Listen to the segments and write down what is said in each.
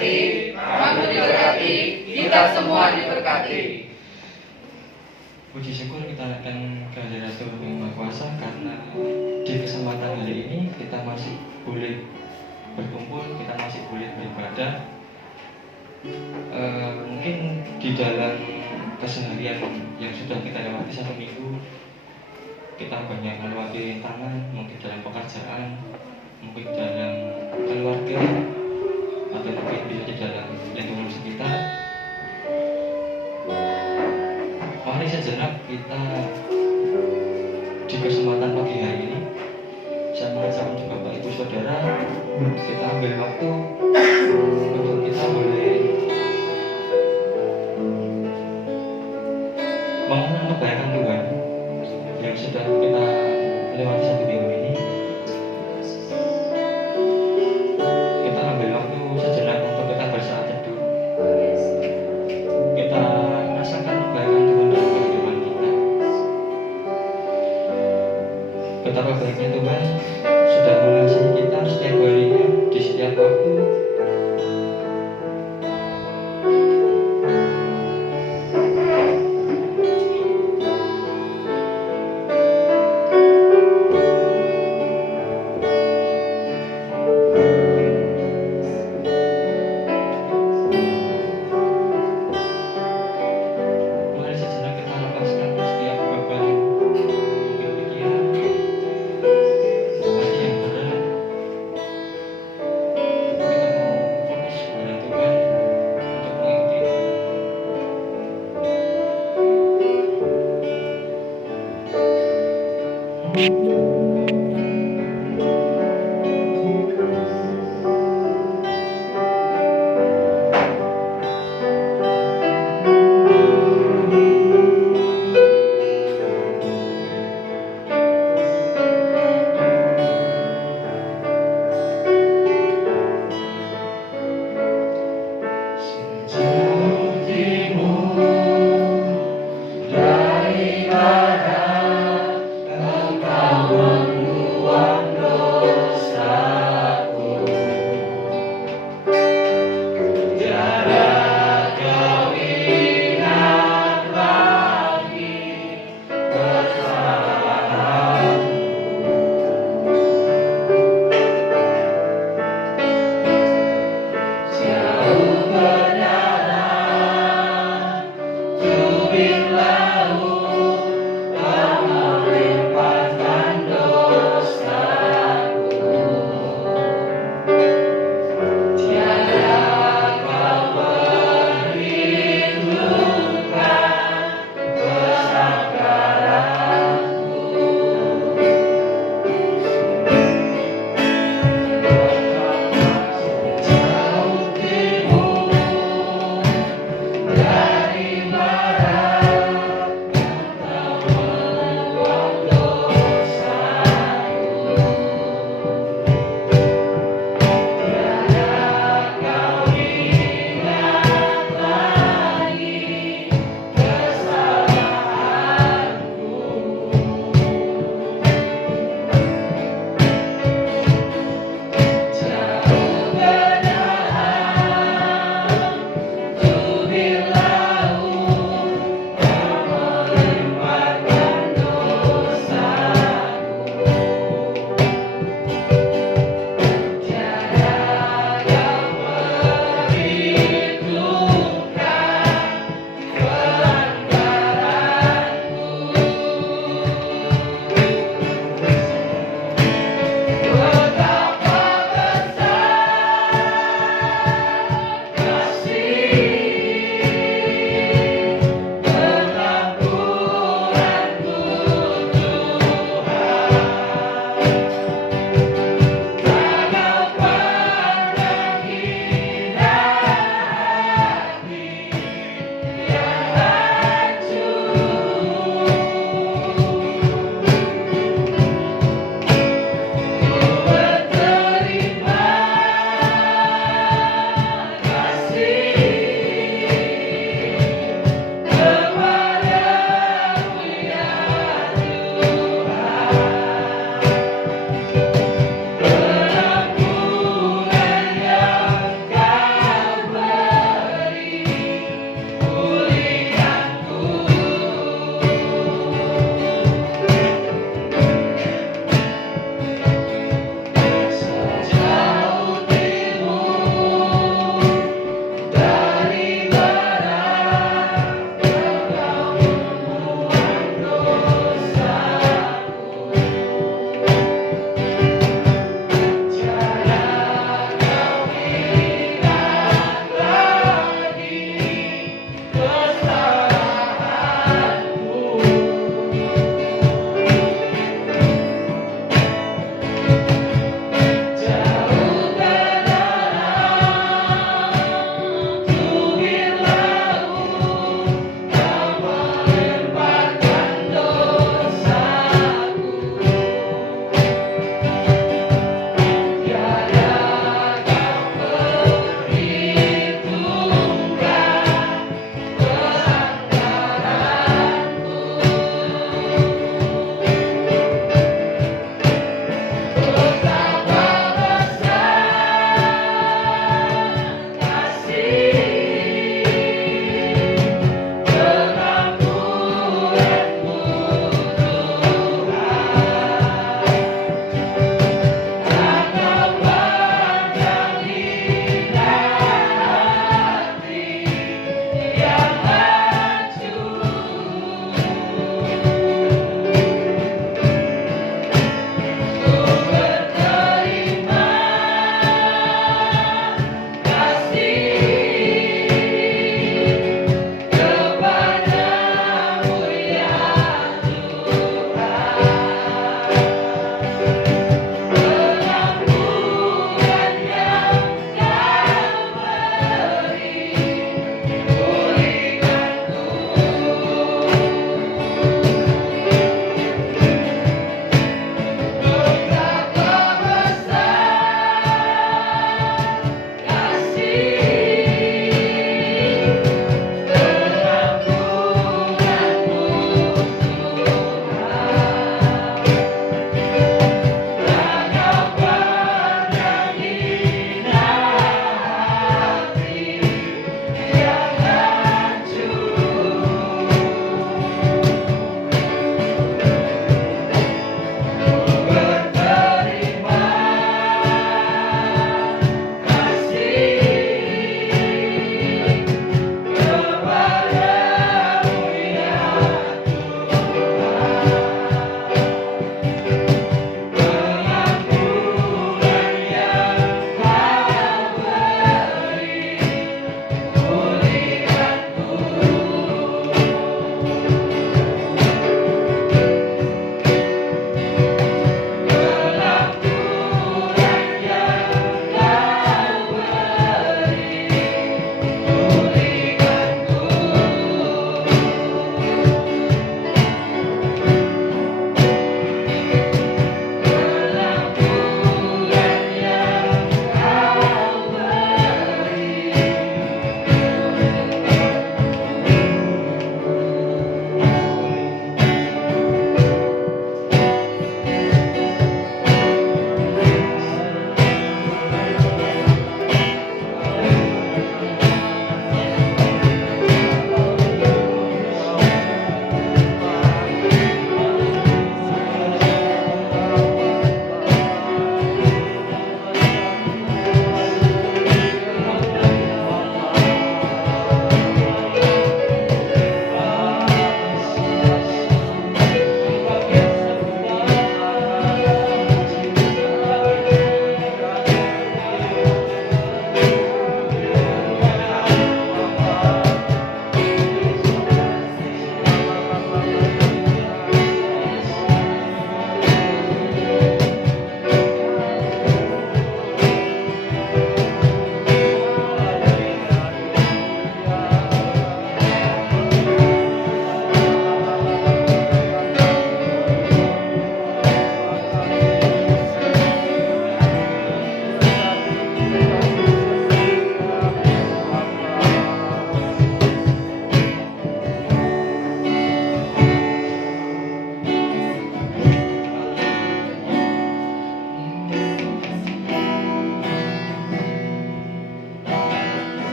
diberkati, kamu diberkati, kita semua diberkati. Puji syukur kita akan kehadirat Tuhan Yang Maha Kuasa, karena di kesempatan hari ini kita masih boleh berkumpul, kita masih boleh beribadah. Mungkin di dalam keseharian yang sudah kita lewati 1 minggu, kita banyak melewati rintangan, mungkin dalam pekerjaan, mungkin dalam keluarga, atau mungkin bisa di dalam lingkungan sekitar. Mari sejenak kita di kesempatan pagi hari ini, saya mengajak untuk Bapak Ibu Saudara, kita ambil waktu untuk kita boleh mengenang kebaikan Tuhan yang sudah kita lewati 1 minggu ini. Kita ambil waktu sejenak untuk kita bersaat teduh, kita rasakan kebaikan Tuhan dalam kehidupan kita. Betapa baiknya Tuhan sudah mengasihi kita setiap harinya, di setiap waktu.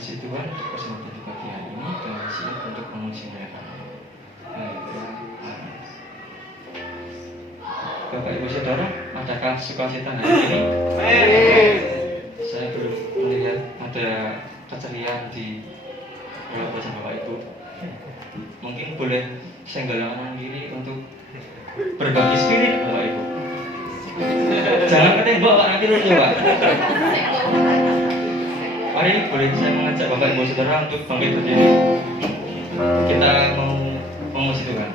kasih Tuhan untuk kesempatan di pagi hari ini dan siap untuk menguji mereka. Bapak Ibu Saudara, adakah sukacita hari ini? Saya belum melihat ada keceriaan di keluarga Bapak Ibu. Mungkin boleh senggol kanan kiri untuk berbagi spirit Bapak Ibu. Jangan ketembak Pak, nanti dulu Pak. Mari boleh saya mengajak Bapak Ibu Saudara untuk bangkit berdiri. Kita mau memuji Tuhan.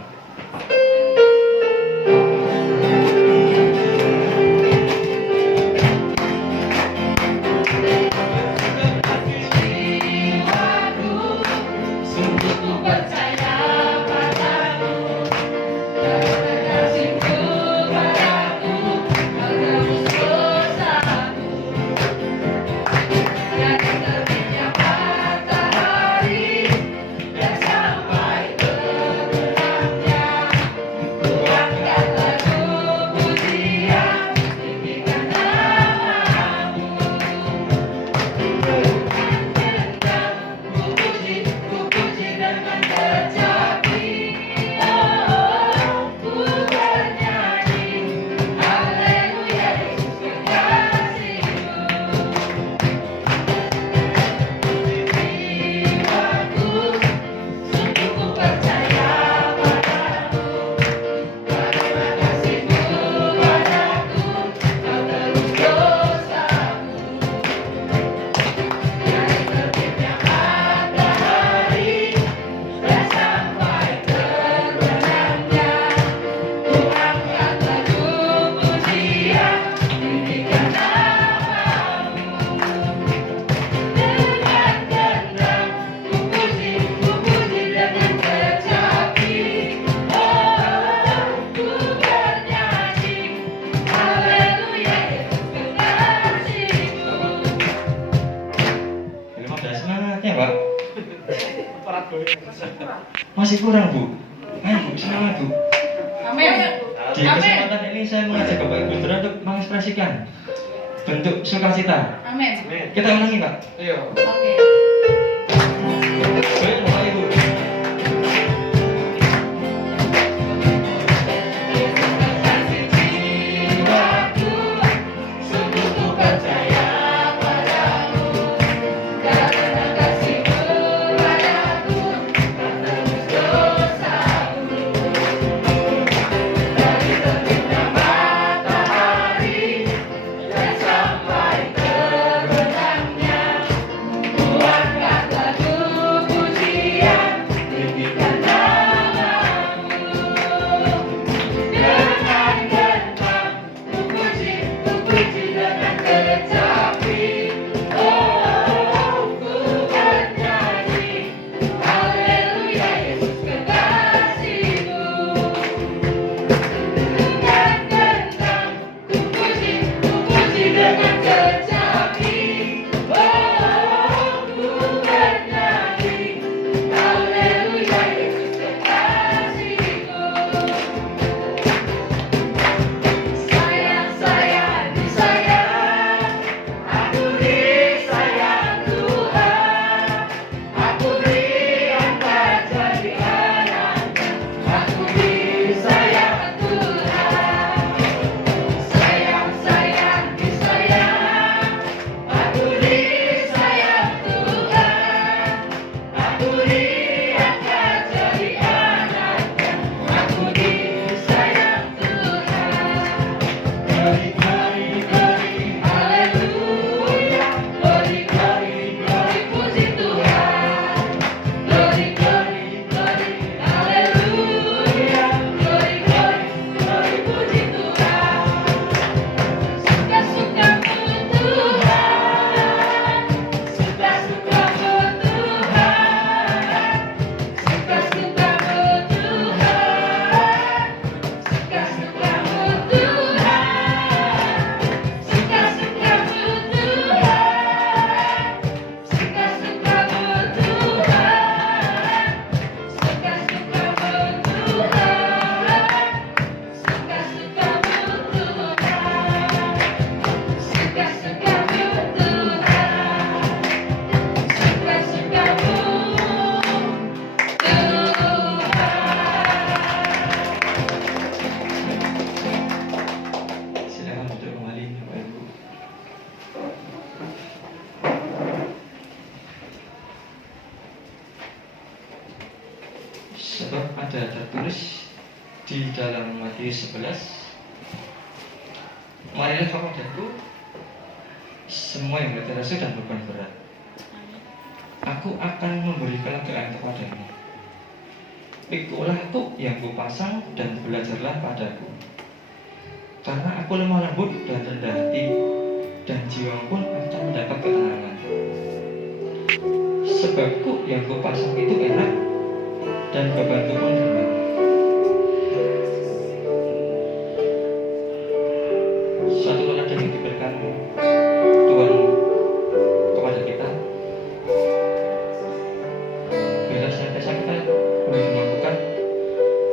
Masih kurang Bu. Ayo Bu, semangat Bu. Amin. Di kesempatan ini saya mengajak Bapak Ibu Saudara untuk mengekspresikan bentuk sukacita. Amin. Kita ulangi Pak. Iya. Oke. Baik Bapak Ibu. Sampai terbenamnya, Tuhan kata ada tertulis di dalam Matius 11, marilah kepadaku semua yang berterasa dan beban berat, aku akan memberi kelegaan kepadamu. Pikulah tuk yang kupasang dan belajarlah padaku, karena aku lemah lembut dan rendah hati, dan jiwa pun akan mendapat ketenangan. Sebab kuk yang kupasang itu enak dan bebanku pun ringan. Suatu teladan yang diberikan Tuhan kepada kita, biar senantiasa kita boleh melakukan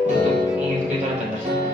untuk mengikuti teladan tersebut.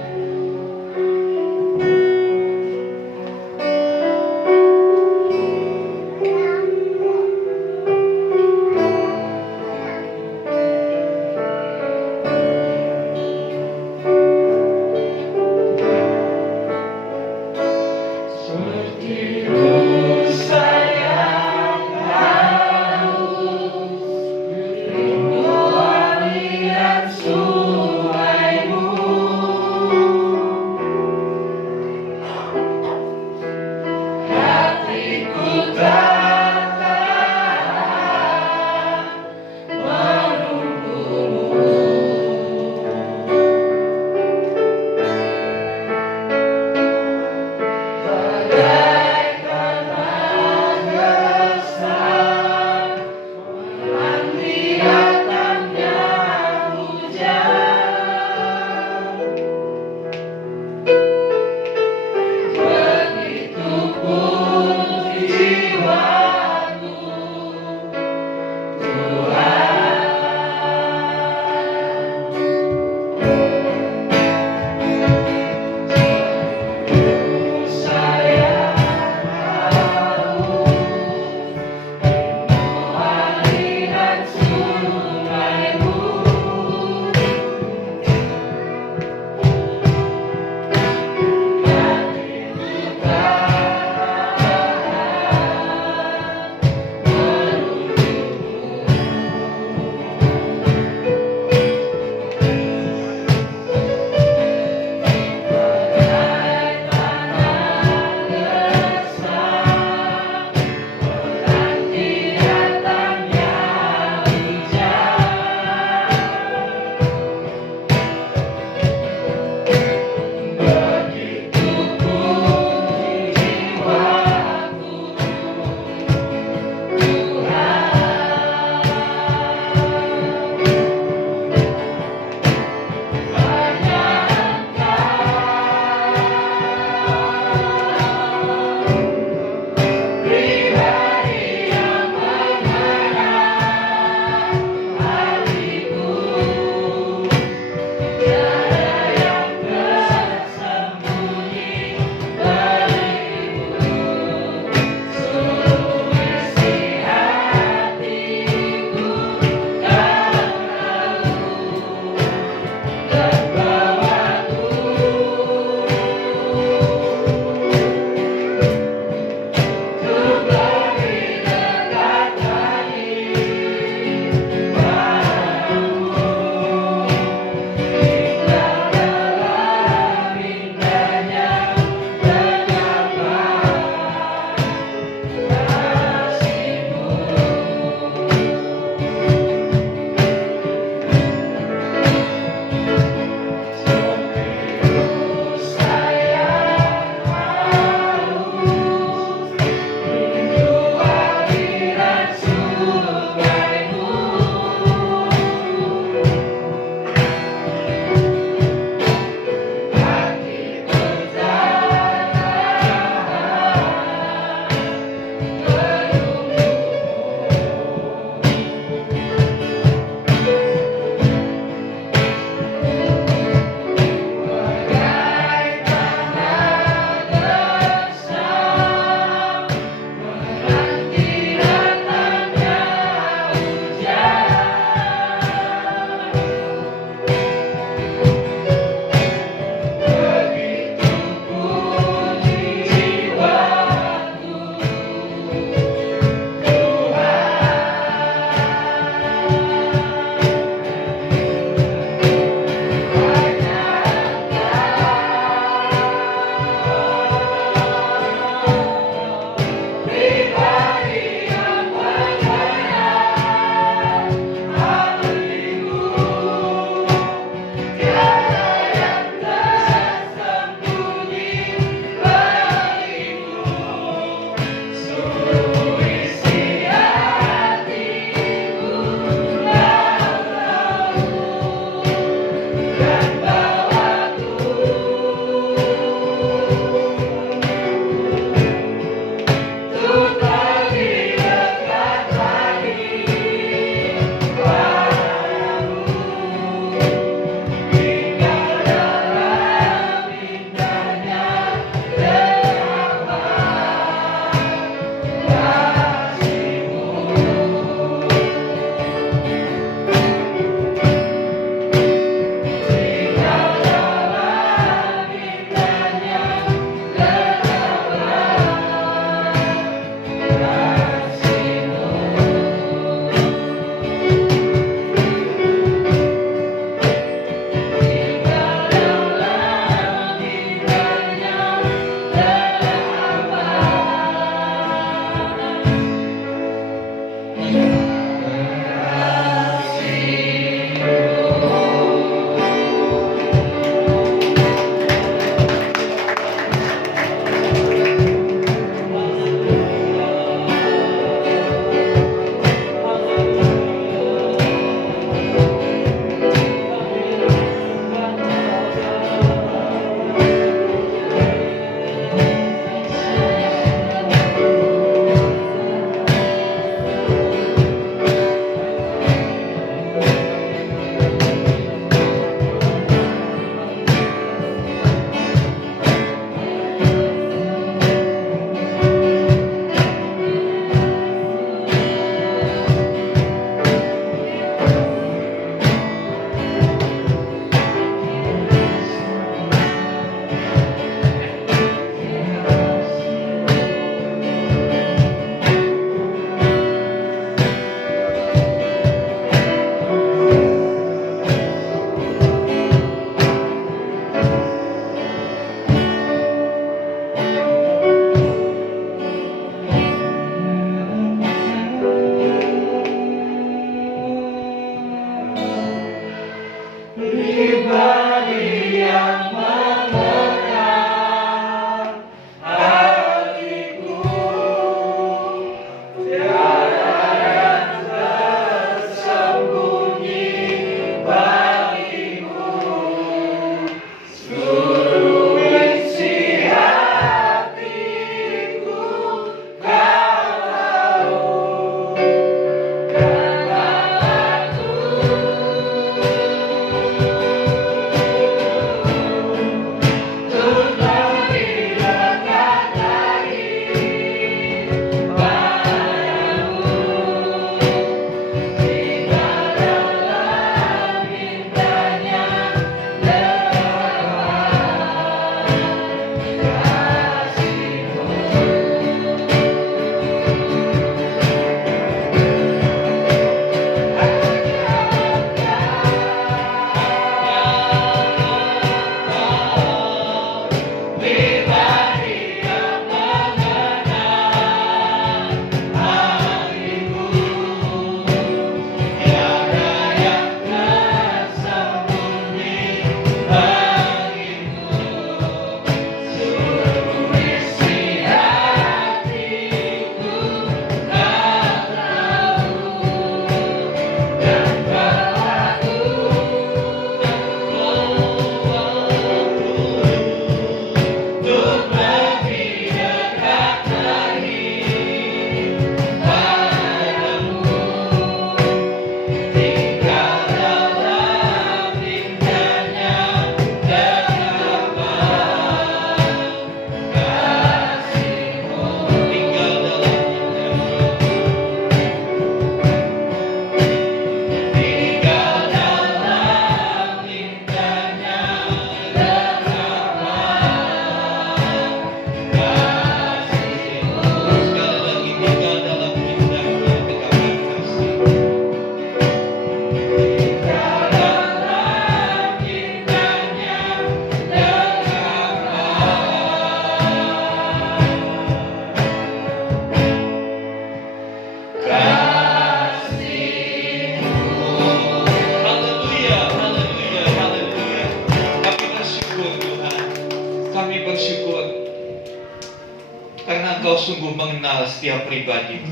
sungguh mengenal setiap pribadi,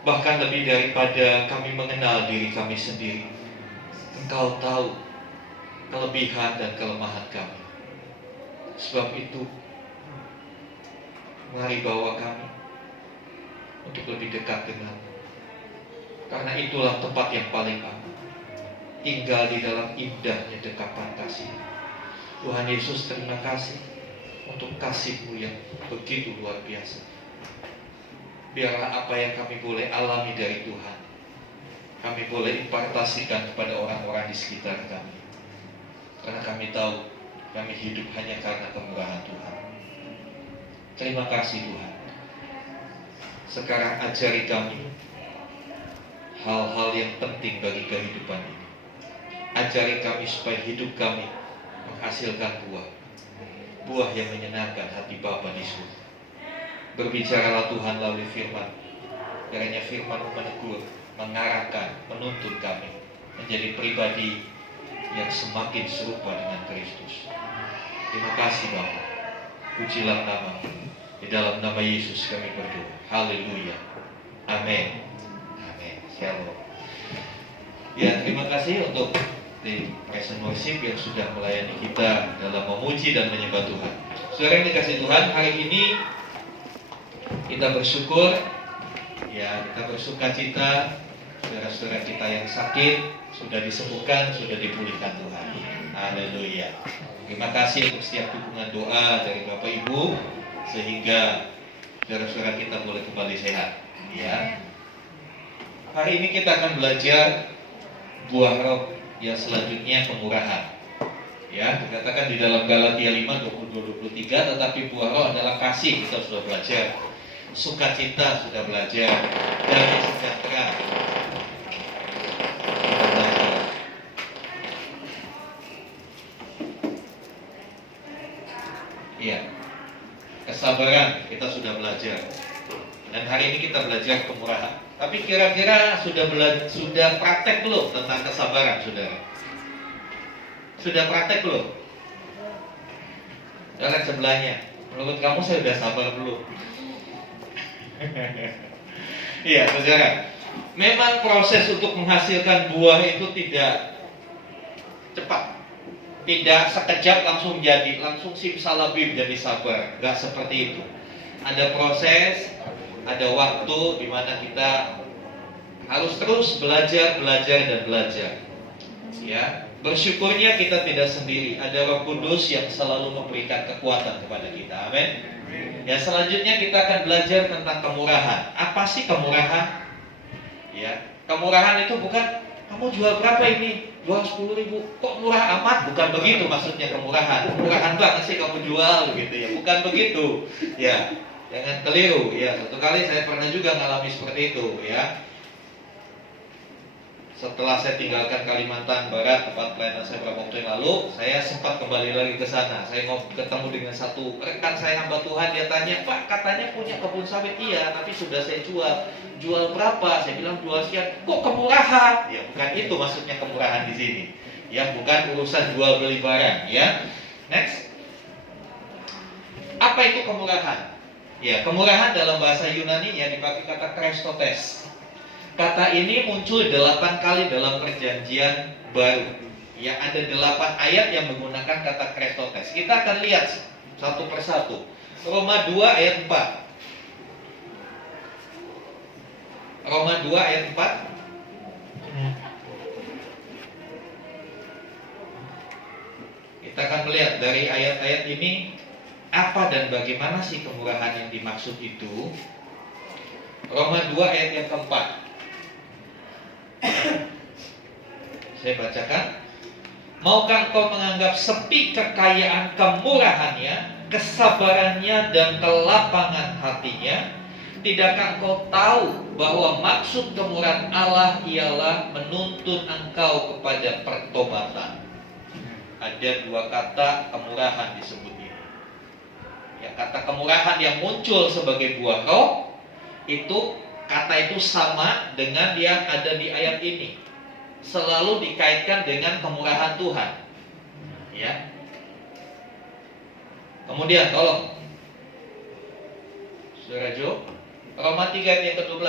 bahkan lebih daripada kami mengenal diri kami sendiri. Engkau tahu kelebihan dan kelemahan kami. Sebab itu, mari bawa kami untuk lebih dekat denganmu. Karena itulah tempat yang paling aman, tinggal di dalam indahnya dekapan kasih. Tuhan Yesus, terima kasih untuk kasih-Mu yang begitu luar biasa. Biarlah apa yang kami boleh alami dari Tuhan, kami boleh impartasikan kepada orang-orang di sekitar kami. Karena kami tahu kami hidup hanya karena kemurahan Tuhan. Terima kasih Tuhan. Sekarang ajari kami hal-hal yang penting bagi kehidupan ini. Ajari kami supaya hidup kami menghasilkan buah yang menyenangkan hati Bapa di surga. Berbicaralah Tuhan melalui firman. Kiranya firman menegur, mengarahkan, menuntun kami menjadi pribadi yang semakin serupa dengan Kristus. Terima kasih Bapa. Pujilah nama-Mu. Di dalam nama Yesus kami berdoa. Haleluya. Amin. Amin. Shalom. Ya, terima kasih untuk di Present Worship yang sudah melayani kita dalam memuji dan menyembah Tuhan. Saudara yang dikasih Tuhan, hari ini kita bersyukur, ya, kita bersuka cita saudara-saudara kita yang sakit sudah disembuhkan, sudah dipulihkan Tuhan. Haleluya. Terima kasih untuk setiap dukungan doa dari Bapak Ibu sehingga saudara-saudara kita boleh kembali sehat. Ya. Hari ini kita akan belajar buah roh yang selanjutnya, kemurahan. Ya, dikatakan di dalam Galatia 5:22-23, tetapi buah roh adalah kasih, kita sudah belajar. Sukacita sudah belajar, damai sejahtera kita belajar. Iya. Kesabaran kita sudah belajar. Dan hari ini kita belajar kemurahan. Tapi kira-kira sudah praktek belum tentang kesabaran, saudara? Sudah praktek belum? Jangan sebelahnya. Menurut kamu saya sudah sabar belum? Iya, saudara. Memang proses untuk menghasilkan buah itu tidak cepat. Tidak sekejap langsung jadi, langsung simsalabim jadi sabar. Gak seperti itu. Ada proses, ada waktu di mana kita harus terus belajar dan belajar. Ya, bersyukurnya kita tidak sendiri. Ada Roh Kudus yang selalu memberikan kekuatan kepada kita. Amin. Ya, selanjutnya kita akan belajar tentang kemurahan. Apa sih kemurahan? Ya, kemurahan itu bukan kamu jual berapa ini? Jual 10.000. Kok murah amat? Bukan begitu maksudnya kemurahan. Murahan banget sih kamu jual gitu ya. Bukan begitu. Ya. Jangan keliru ya. Satu kali saya pernah juga ngalami seperti itu ya. Setelah saya tinggalkan Kalimantan Barat, tempat pelayanan saya beberapa waktu yang lalu, saya sempat kembali lagi ke sana. Saya mau ketemu dengan satu rekan saya hamba Tuhan. Dia tanya, Pak, katanya punya kebun sawit. Iya, tapi sudah saya jual. Jual berapa? Saya bilang jual sekian. Kok kemurahan? Ya, bukan itu maksudnya kemurahan di sini. Ya, bukan urusan jual beli barang. Ya, next. Apa itu kemurahan? Ya, kemurahan dalam bahasa Yunani yang dipakai kata Christotes. Kata ini muncul 8 kali dalam perjanjian baru. Ya, ada 8 ayat yang menggunakan kata Christotes. Kita akan lihat satu persatu. Roma 2 ayat 4. Roma 2 ayat 4. Kita akan melihat dari ayat-ayat ini apa dan bagaimana sih kemurahan yang dimaksud itu. Roma 2 ayat yang keempat. Saya bacakan. Maukah engkau menganggap sepi kekayaan kemurahannya, kesabarannya dan kelapangan hatinya? Tidakkah engkau tahu bahwa maksud kemurahan Allah ialah menuntun engkau kepada pertobatan? Ada 2 kata kemurahan disebut ini. Ya, kata kemurahan yang muncul sebagai buah roh itu, kata itu sama dengan yang ada di ayat ini. Selalu dikaitkan dengan kemurahan Tuhan. Ya. Kemudian tolong Saudara Jo, Roma 3 ayat yang ke-12.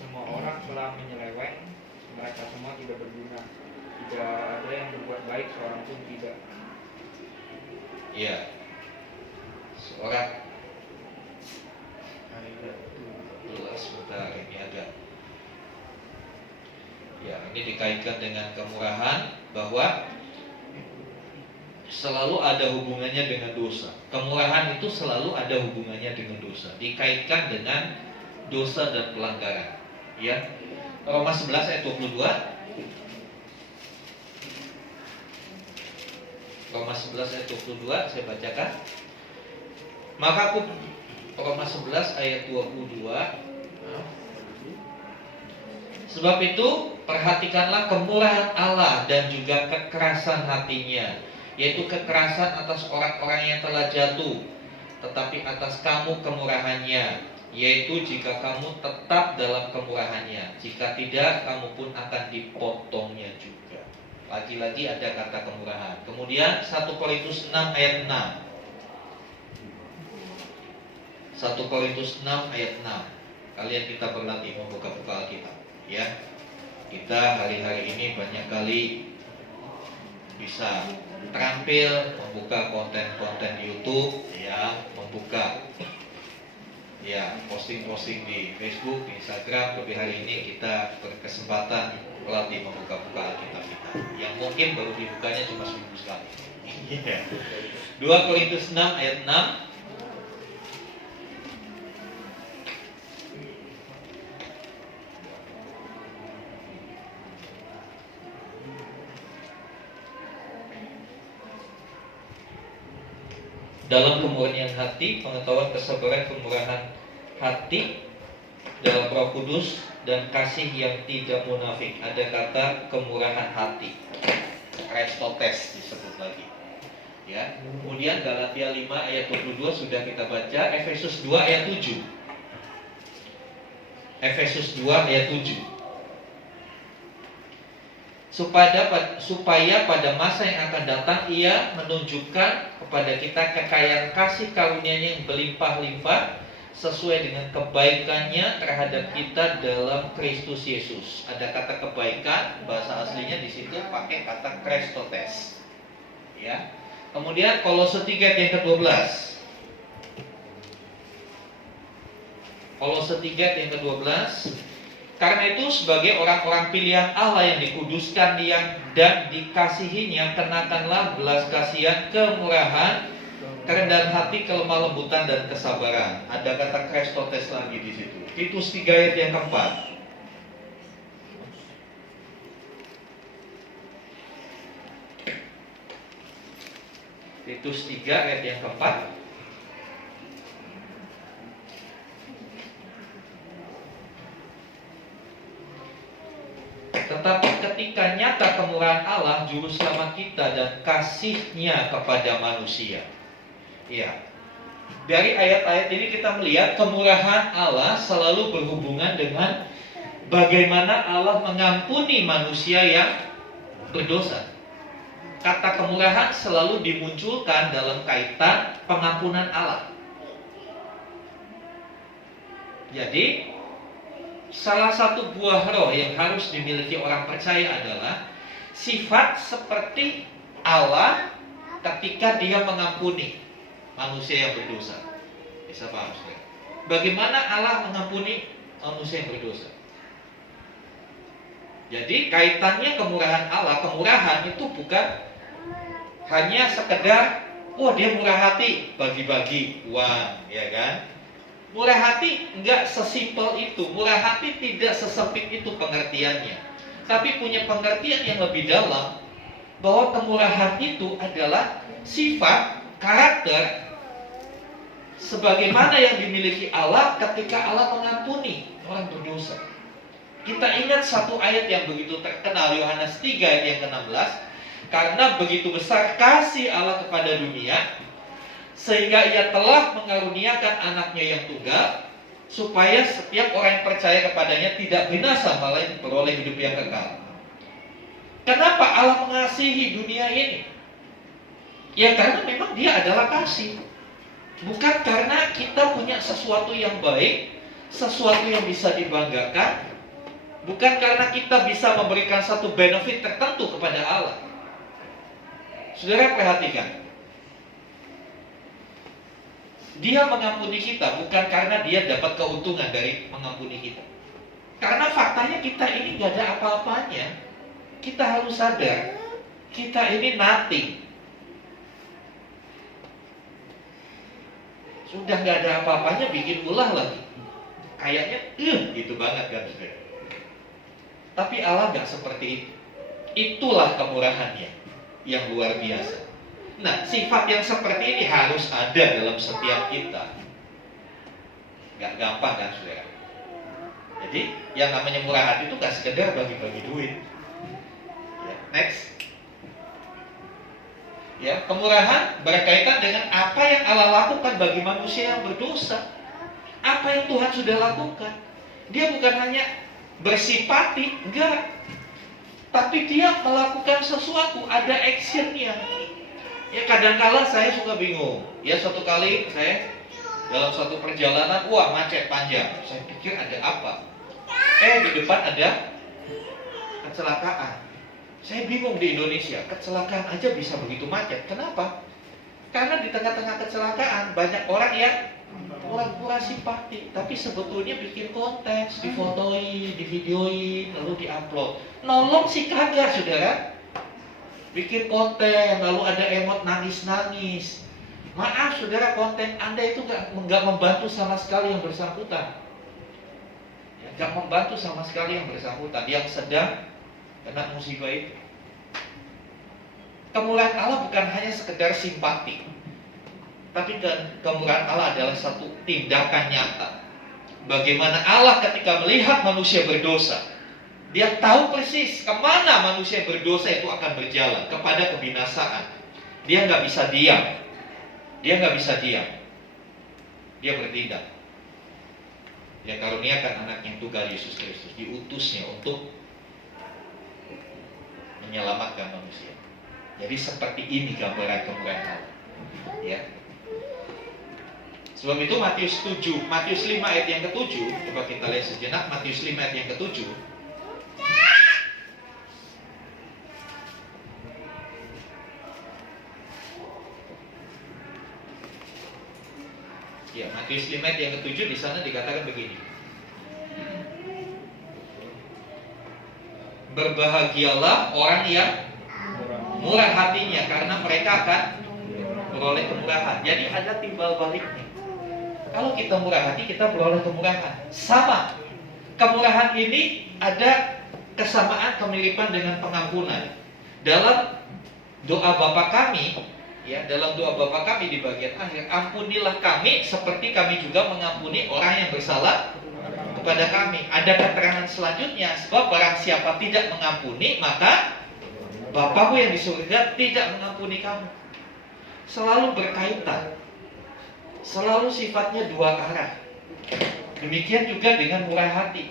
Semua orang telah menyeleweng, mereka semua tidak berguna. Tidak ada yang berbuat baik, seorang pun tidak. Ya, seorang sebentar, ini agak. Ya, ini dikaitkan dengan kemurahan, bahwa selalu ada hubungannya dengan dosa. Kemurahan itu selalu ada hubungannya dengan dosa. Dikaitkan dengan dosa dan pelanggaran. Ya, Roma 11 ayat 22. Roma 11 ayat 22 saya bacakan. Maka aku Roma 11 ayat 22. Sebab itu perhatikanlah kemurahan Allah dan juga kekerasan hatinya, yaitu kekerasan atas orang-orang yang telah jatuh, tetapi atas kamu kemurahannya, yaitu jika kamu tetap dalam kemurahannya. Jika tidak, kamu pun akan dipotongnya juga. Lagi-lagi ada kata kemurahan. Kemudian 1 Korintus 6 ayat 6. 1 Korintus 6 ayat 6. Kalian kita berlatih membuka-buka Alkitab, ya. Kita hari-hari ini banyak kali bisa terampil membuka konten-konten YouTube, ya, membuka ya posting-posting di Facebook, di Instagram. Tapi hari ini kita berkesempatan berlatih membuka-buka Alkitab kita, yang mungkin baru dibukanya cuma seminggu sekali. 2 Korintus 6 ayat 6. Dalam kemurnian hati, pengetahuan, kesabaran, kemurahan hati dalam Roh Kudus dan kasih yang tidak munafik. Ada kata kemurahan hati, Christotes disebut lagi. Ya. Kemudian Galatia 5 ayat 22 sudah kita baca. Efesus 2 ayat 7. Efesus 2 ayat 7. Supaya pada masa yang akan datang Ia menunjukkan kepada kita kekayaan kasih karunia-Nya yang berlimpah-limpah sesuai dengan kebaikannya terhadap kita dalam Kristus Yesus. Ada kata kebaikan, bahasa aslinya di situ pakai kata Christotes. Ya. Kemudian Kolose 3 ayat yang ke-12. Kolose 3 ayat yang ke-12. Karena itu sebagai orang-orang pilihan Allah yang dikuduskan dan dikasihinya, kenakanlah belas kasihan, kemurahan, kerendahan hati, kelemah lembutan dan kesabaran. Ada kata Christotes lagi di situ. Titus 3 ayat yang keempat. Titus 3 ayat yang keempat. Tetapi ketika nyata kemurahan Allah, juru selamat kita dan kasih-Nya kepada manusia. Ya. Dari ayat-ayat ini kita melihat kemurahan Allah selalu berhubungan dengan bagaimana Allah mengampuni manusia yang berdosa. Kata kemurahan selalu dimunculkan dalam kaitan pengampunan Allah. Jadi salah satu buah roh yang harus dimiliki orang percaya adalah sifat seperti Allah ketika Dia mengampuni manusia yang berdosa. Bisa paham, saudara? Bagaimana Allah mengampuni manusia yang berdosa? Jadi kaitannya kemurahan Allah, kemurahan itu bukan hanya sekedar, Dia murah hati, bagi-bagi uang, ya kan? Murah hati enggak sesimpel itu. Murah hati tidak sesempit itu pengertiannya. Tapi punya pengertian yang lebih dalam, bahwa kemurahan itu adalah sifat, karakter sebagaimana yang dimiliki Allah ketika Allah mengampuni orang berdosa. Kita ingat satu ayat yang begitu terkenal, Yohanes 3 ayat yang ke-16. Karena begitu besar kasih Allah kepada dunia, sehingga Ia telah mengaruniakan anaknya yang tunggal, supaya setiap orang yang percaya kepadanya tidak binasa, malah beroleh hidup yang kekal. Kenapa Allah mengasihi dunia ini? Ya karena memang dia adalah kasih. Bukan karena kita punya sesuatu yang baik, sesuatu yang bisa dibanggakan, bukan karena kita bisa memberikan satu benefit tertentu kepada Allah. Saudara perhatikan, Dia mengampuni kita bukan karena Dia dapat keuntungan dari mengampuni kita. Karena faktanya kita ini gak ada apa-apanya. Kita harus sadar, kita ini nothing. Sudah gak ada apa-apanya, bikin ulah lagi. Kayaknya gitu banget kan, saudara. Tapi Allah gak seperti itu. Itulah kemurahannya yang luar biasa. Nah, sifat yang seperti ini harus ada dalam setiap kita. Gak gampang kan, saudara? Jadi, yang namanya murah hati itu gak sekedar bagi-bagi duit. Ya, next. Ya, kemurahan berkaitan dengan apa yang Allah lakukan bagi manusia yang berdosa. Apa yang Tuhan sudah lakukan. Dia bukan hanya bersimpati, enggak. Tapi dia melakukan sesuatu, ada actionnya. Ya kadangkala saya suka bingung. Ya suatu kali saya dalam suatu perjalanan, wah macet panjang. Saya pikir ada apa? Di depan ada kecelakaan. Saya bingung di Indonesia, kecelakaan aja bisa begitu macet. Kenapa? Karena di tengah-tengah kecelakaan banyak orang yang pura-pura simpati, tapi sebetulnya bikin konten, difotoin, divideoin, lalu diupload. Nolong sih kagak, saudara. Bikin konten, lalu ada emot nangis-nangis. Maaf, saudara, konten Anda itu nggak membantu sama sekali yang bersangkutan. Nggak membantu sama sekali yang bersangkutan, yang sedang kena musibah itu. Kemurahan Allah bukan hanya sekedar simpati, tapi kemurahan Allah adalah satu tindakan nyata. Bagaimana Allah ketika melihat manusia berdosa, Dia tahu persis kemana manusia berdosa itu akan berjalan, kepada kebinasaan. Dia nggak bisa diam. Dia nggak bisa diam. Dia bertindak. Dia karuniakan anaknya tunggal Yesus Kristus, diutusnya untuk menyelamatkan manusia. Jadi seperti ini gambaran kemurahan Allah. Ya. Sebab itu Matius 7, Matius 5 ayat yang ke-7, coba kita lihat sejenak Matius 5 ayat yang ke-7. Ya, Matius 5 ayat yang ke-7 di sana dikatakan begini. Berbahagialah orang yang murah hatinya, karena mereka akan beroleh kemurahan. Jadi ada timbal baliknya. Kalau kita murah hati, kita beroleh kemurahan. Sama. Kemurahan ini ada kesamaan, kemiripan dengan pengampunan. Dalam doa Bapa kami, ya, dalam doa Bapa kami di bagian akhir, ampunilah kami seperti kami juga mengampuni orang yang bersalah kepada kami. Ada keterangan selanjutnya, sebab barang siapa tidak mengampuni, maka Bapamu yang di surga tidak mengampuni kamu. Selalu berkaitan, selalu sifatnya dua arah. Demikian juga dengan murah hati.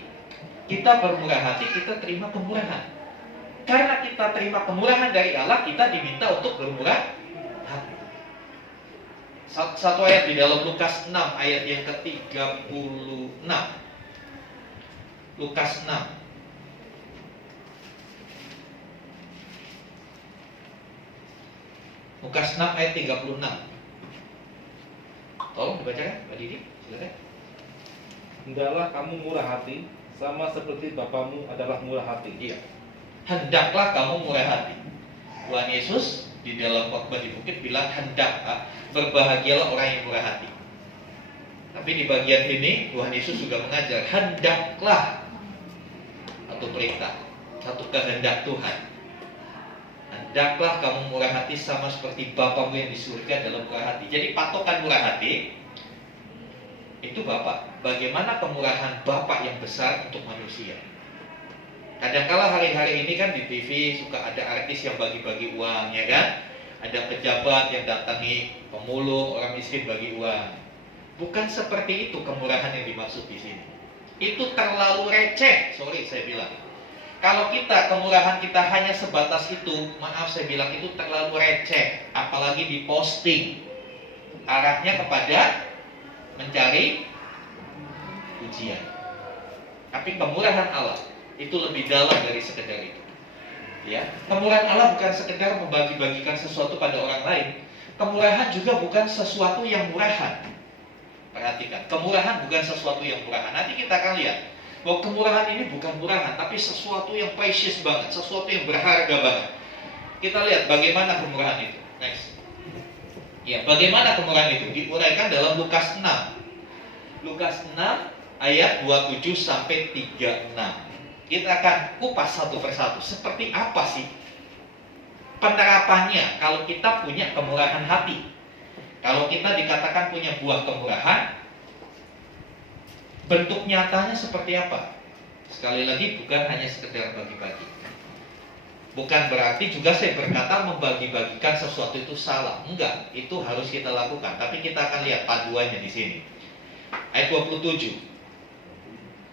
Kita bermurah hati, kita terima kemurahan. Karena kita terima kemurahan dari Allah, kita diminta untuk bermurah hati. Satu ayat di dalam Lukas 6 ayat yang ke-36. Lukas 6. Lukas 6 ayat 36. Tolong dibacakan, Pak Didi, silakan. Hendaklah kamu murah hati, sama seperti Bapamu adalah murah hati. Iya. Hendaklah kamu murah hati. Tuhan Yesus di dalam khotbah di bukit bilang hendak, berbahagialah orang yang murah hati. Tapi di bagian ini Tuhan Yesus juga mengajar hendaklah, satu perintah, satu kehendak Tuhan. Hendaklah kamu murah hati sama seperti Bapamu yang di surga dalam murah hati. Jadi patokan murah hati itu Bapak. Bagaimana kemurahan Bapak yang besar untuk manusia. Kadangkala hari-hari ini kan di TV suka ada artis yang bagi-bagi uang, ya kan? Ada pejabat yang datangi pemulung, orang miskin bagi uang. Bukan seperti itu kemurahan yang dimaksud di sini. Itu terlalu receh, sorry saya bilang. Kalau kemurahan kita hanya sebatas itu, maaf saya bilang itu terlalu receh, apalagi diposting. Arahnya kepada mencari pujian. Tapi kemurahan Allah itu lebih dalam dari sekedar itu. Ya, kemurahan Allah bukan sekedar membagi-bagikan sesuatu pada orang lain. Kemurahan juga bukan sesuatu yang murahan. Perhatikan, kemurahan bukan sesuatu yang murahan. Nanti kita akan lihat bahwa kemurahan ini bukan murahan, tapi sesuatu yang precious banget, sesuatu yang berharga banget. Kita lihat bagaimana kemurahan itu. Next. Ya, bagaimana kemurahan itu diuraikan dalam Lukas 6. Lukas 6 ayat 27 sampai 36. Kita akan kupas satu persatu. Seperti apa sih penerapannya kalau kita punya kemurahan hati? Kalau kita dikatakan punya buah kemurahan, bentuk nyatanya seperti apa? Sekali lagi bukan hanya sekedar bagi-bagi. Bukan berarti juga saya berkata membagi-bagikan sesuatu itu salah. Enggak, itu harus kita lakukan. Tapi kita akan lihat paduannya di sini. Ayat 27.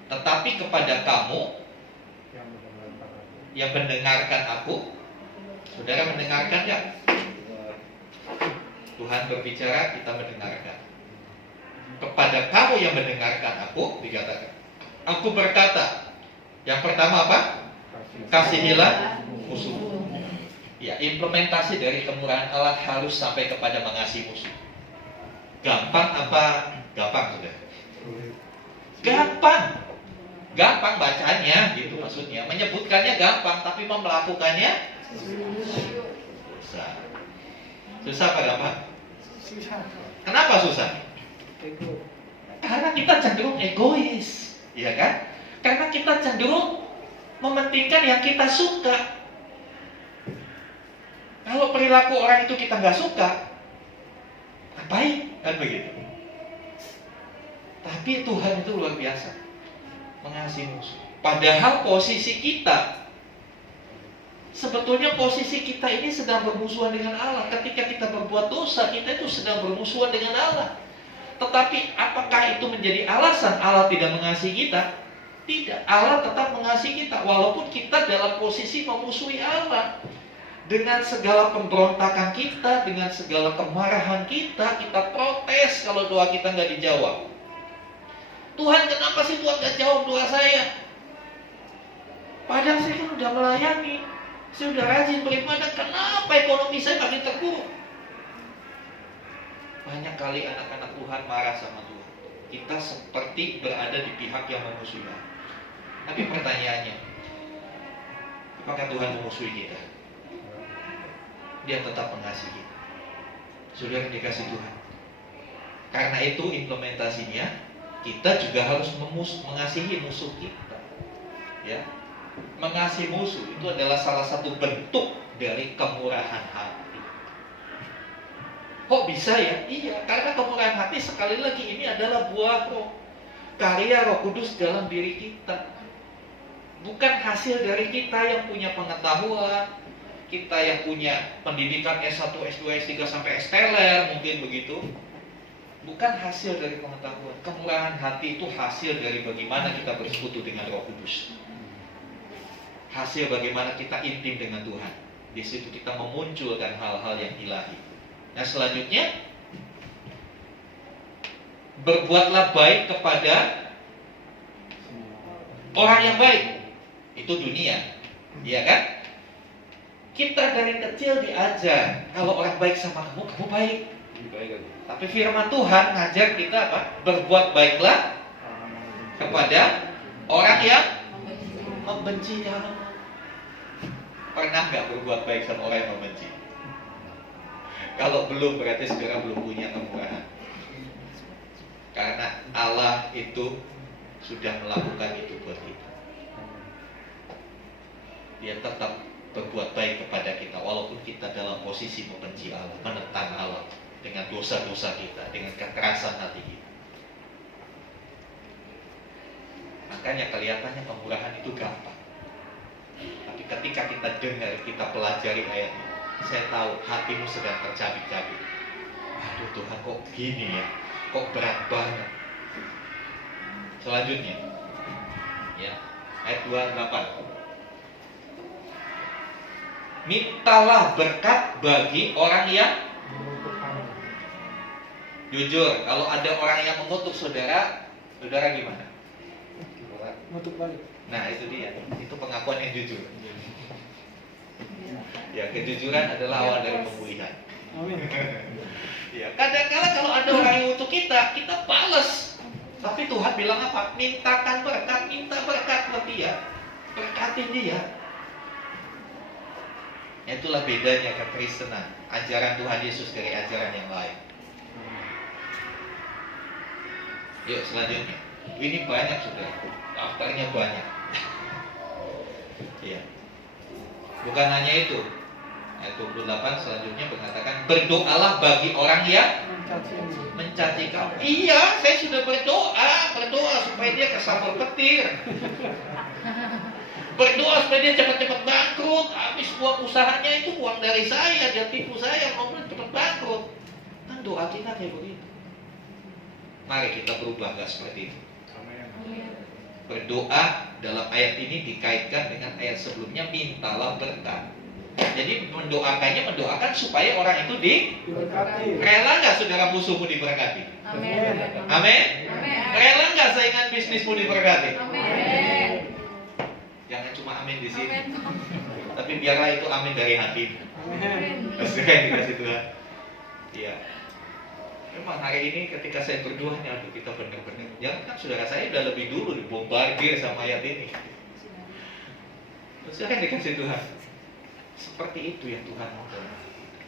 Tetapi kepada kamu yang mendengarkan aku, saudara mendengarkan enggak? Tuhan berbicara, kita mendengarkan. Kepada kamu yang mendengarkan aku, dikatakan, aku berkata, yang pertama apa? Kasihilah musuh. Ya, implementasi dari kemurahan Allah harus sampai kepada mengasihi musuh. Gampang apa? Gampang sudah. Gampang. Gampang bacanya, gitu maksudnya. Menyebutkannya gampang, tapi melakukannya susah. Susah apa gampang? Kenapa susah? Karena kita cenderung egois, ya kan? Karena kita cenderung mementingkan yang kita suka. Kalau perilaku orang itu kita nggak suka, ngapain? Kan begitu. Tapi Tuhan itu luar biasa, mengasihi musuh. Padahal posisi kita, sebetulnya posisi kita ini sedang bermusuhan dengan Allah. Ketika kita berbuat dosa, kita itu sedang bermusuhan dengan Allah. Tetapi apakah itu menjadi alasan Allah tidak mengasihi kita? Tidak, Allah tetap mengasihi kita walaupun kita dalam posisi memusuhi Allah. Dengan segala pemberontakan kita, dengan segala kemarahan kita protes kalau doa kita nggak dijawab. Tuhan, kenapa sih Tuhan nggak jawab doa saya? Padahal saya kan udah melayani, saya udah rajin beribadah, kenapa ekonomi saya makin terpuruk? Banyak kali anak-anak Tuhan marah sama Tuhan. Kita seperti berada di pihak yang memusuhi. Tapi pertanyaannya, apakah Tuhan memusuhi kita? Dia tetap mengasihi kita. Saudara dikasih Tuhan. Karena itu implementasinya, kita juga harus mengasihi musuh kita. Ya, mengasihi musuh itu adalah salah satu bentuk dari kemurahan hati. Kok bisa ya? Iya, karena kemurahan hati sekali lagi ini adalah buah roh, karya Roh Kudus dalam diri kita. Bukan hasil dari kita yang punya pengetahuan, kita yang punya pendidikan S1, S2, S3 sampai S-teler mungkin begitu. Bukan hasil dari pengetahuan. Kemurahan hati itu hasil dari bagaimana kita bersekutu dengan Roh Kudus. Hasil bagaimana kita intim dengan Tuhan. Di situ kita memunculkan hal-hal yang ilahi. Nah selanjutnya, berbuatlah baik kepada orang yang baik. Itu dunia, ya kan? Kita dari kecil diajar, kalau orang baik sama kamu, kamu baik. Tapi firman Tuhan ngajar kita apa? Berbuat baiklah kepada orang yang membenci kamu. Pernah nggak berbuat baik sama orang yang membenci? Kalau belum, berarti sekarang belum punya kemurahan. Karena Allah itu sudah melakukan itu buat kita. Dia tetap berbuat baik kepada kita walaupun kita dalam posisi membenci Allah, menentang Allah dengan dosa-dosa kita, dengan kekerasan hati kita. Makanya kelihatannya kemurahan itu gampang. Tapi ketika kita dengar, kita pelajari ayatnya, saya tahu hatimu sedang tercabik-cabik. Aduh Tuhan, kok gini ya? Kok berat banget? Selanjutnya, ya, ayat 28. Mintalah berkat bagi orang yang jujur. Kalau ada orang yang mengutuk saudara, saudara gimana? Untuk balik. Nah itu dia, itu pengakuan yang jujur. Ya, kejujuran adalah awal dari pemulihan. Amin. Ya, kadang-kala kalau ada orang yang untuk kita balas. Tapi Tuhan bilang apa? Mintakan berkat, minta berkat buat dia. Berkatin dia. Itulah bedanya kekristenan, ajaran Tuhan Yesus dari ajaran yang lain. Yuk selanjutnya. Ini banyak sudah, daftarnya banyak. Ya. Bukan hanya itu. Ayat 28 selanjutnya mengatakan, berdoalah bagi orang yang mencaci kamu. Iya, saya sudah berdoa supaya dia kesambal petir. Berdoa supaya dia cepat-cepat bangkrut. Habis uang usahanya itu uang dari saya, dia tipu saya, mau cepat bangkrut. Kan doa kita kayak begitu. Mari kita berubah gak seperti itu. Berdoa dalam ayat ini dikaitkan dengan ayat sebelumnya, mintalah berkat. Jadi mendoakan supaya orang itu Diberkati. rela nggak saudara musuhmu diberkati? Amin. Amin. Rela nggak saingan bisnismu diberkati? Amin. Jangan cuma amin di sini, tapi biarlah itu amin dari hati. Amin. Saudara yang dikasih Tuhan. Iya. Memang hari ini ketika saya berdoa, aduh kita benar-benar. Jangan kan saudara saya udah lebih dulu dibombardir sama ayat ini. Saudara yang dikasih Tuhan. Seperti itu yang Tuhan mau.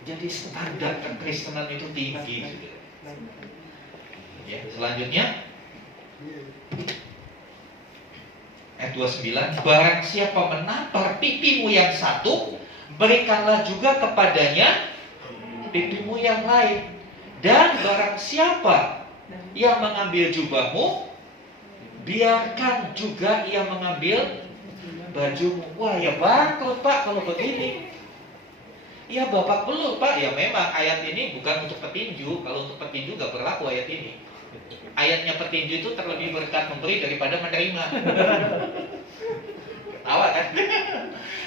Jadi standar kekristenan itu tinggi, saudara. Ya, selanjutnya ayat 29, barang siapa menampar pipimu yang satu, berikanlah juga kepadanya pipimu yang lain. Dan barang siapa yang mengambil jubahmu, biarkan juga ia mengambil bajumu. Wah ya bangkrut Pak kalau begini. Ya babak belur Pak. Ya memang ayat ini bukan untuk petinju. Kalau untuk petinju gak berlaku ayat ini. Ayatnya petinju itu terlebih berkat memberi daripada menerima. Ketawa kan?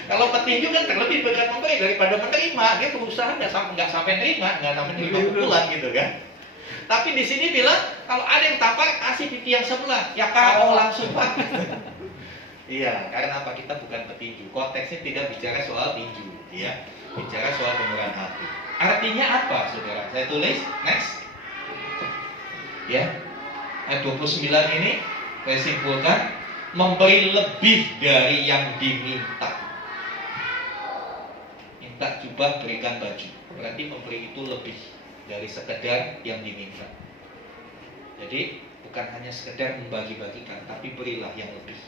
Kalau petinju kan terlebih berkat memberi daripada menerima. Dia berusaha nggak sampai nerima, nggak sampai nerima pukulan gitu kan. Tapi di sini bilang kalau ada yang tampar kasih pipi yang sebelah, ya KO langsung Pak. Iya, karena apa? Kita bukan petinju. Konteksnya tidak bicara soal tinju, ya, bicara soal kemurahan hati. Artinya apa, saudara? Saya tulis next. Ya, ayat 29 ini saya simpulkan, memberi lebih dari yang diminta. Minta jubah, berikan baju. Berarti memberi itu lebih dari sekedar yang diminta. Jadi bukan hanya sekedar membagi-bagikan, tapi berilah yang lebih.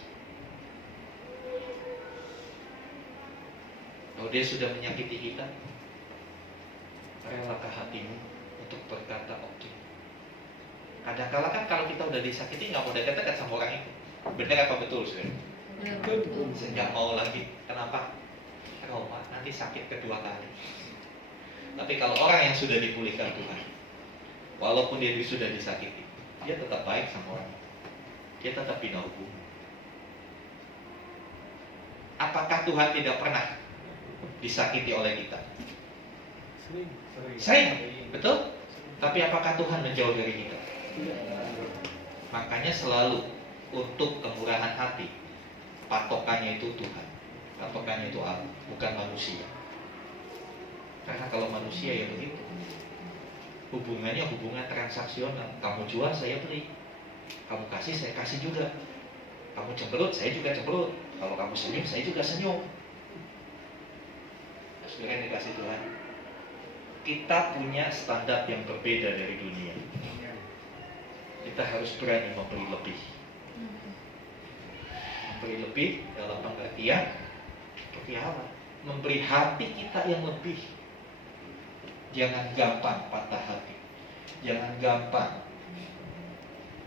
Kalau dia sudah menyakiti kita, relakah hatimu untuk berkata oke? Kadang-kala kan kalau kita udah disakiti nggak mau dekat-dekat sama orang itu. Benar apa betul, saudara? Saya nggak mau lagi. Kenapa? Trauma, nanti sakit kedua kali. Tapi kalau orang yang sudah dipulihkan Tuhan, walaupun dia sudah disakiti, dia tetap baik sama orang. Dia tetap bina hubungan. Apakah Tuhan tidak pernah disakiti oleh kita? Sering, betul? Tapi apakah Tuhan menjauh dari kita? Makanya selalu untuk kemurahan hati, patokannya itu Tuhan. Patokannya itu Allah, bukan manusia. Karena kalau manusia ya begitu. Hubungannya hubungan transaksional. Kamu jual, saya beli. Kamu kasih, saya kasih juga. Kamu cemberut, saya juga cemberut. Kalau kamu senyum, saya juga senyum. Saudara yang dikasih Tuhan, kita punya standar yang berbeda dari dunia. Kita harus berani memberi lebih. Memberi lebih dalam pengertian seperti apa? Memberi hati kita yang lebih. Jangan gampang patah hati. Jangan gampang,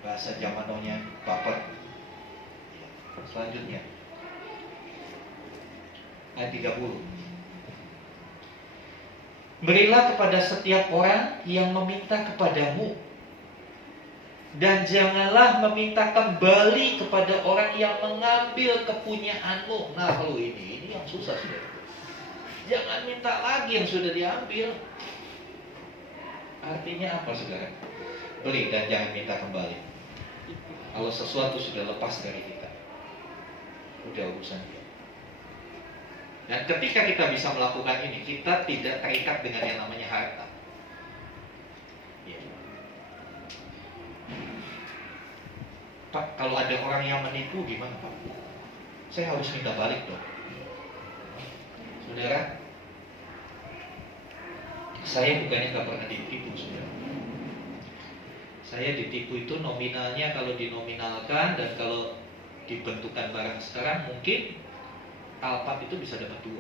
bahasa zamanonya, baper. Selanjutnya ayat 30. Berilah kepada setiap orang yang meminta kepadamu, dan janganlah meminta kembali kepada orang yang mengambil kepunyaanmu. Nah, kalau ini yang susah, saudara. Jangan minta lagi yang sudah diambil. Artinya apa, saudara? Beri dan jangan minta kembali. Kalau sesuatu sudah lepas dari kita, udah urusan dia. Dan ketika kita bisa melakukan ini, kita tidak terikat dengan yang namanya harta. Ya. Pak, kalau ada orang yang menipu gimana, Pak? Saya harus minta balik dong. Saudara, saya bukannya gak pernah ditipu, saudara. Saya ditipu itu nominalnya, kalau dinominalkan dan kalau dibentukan barang sekarang, mungkin Alphard itu bisa dapat 2.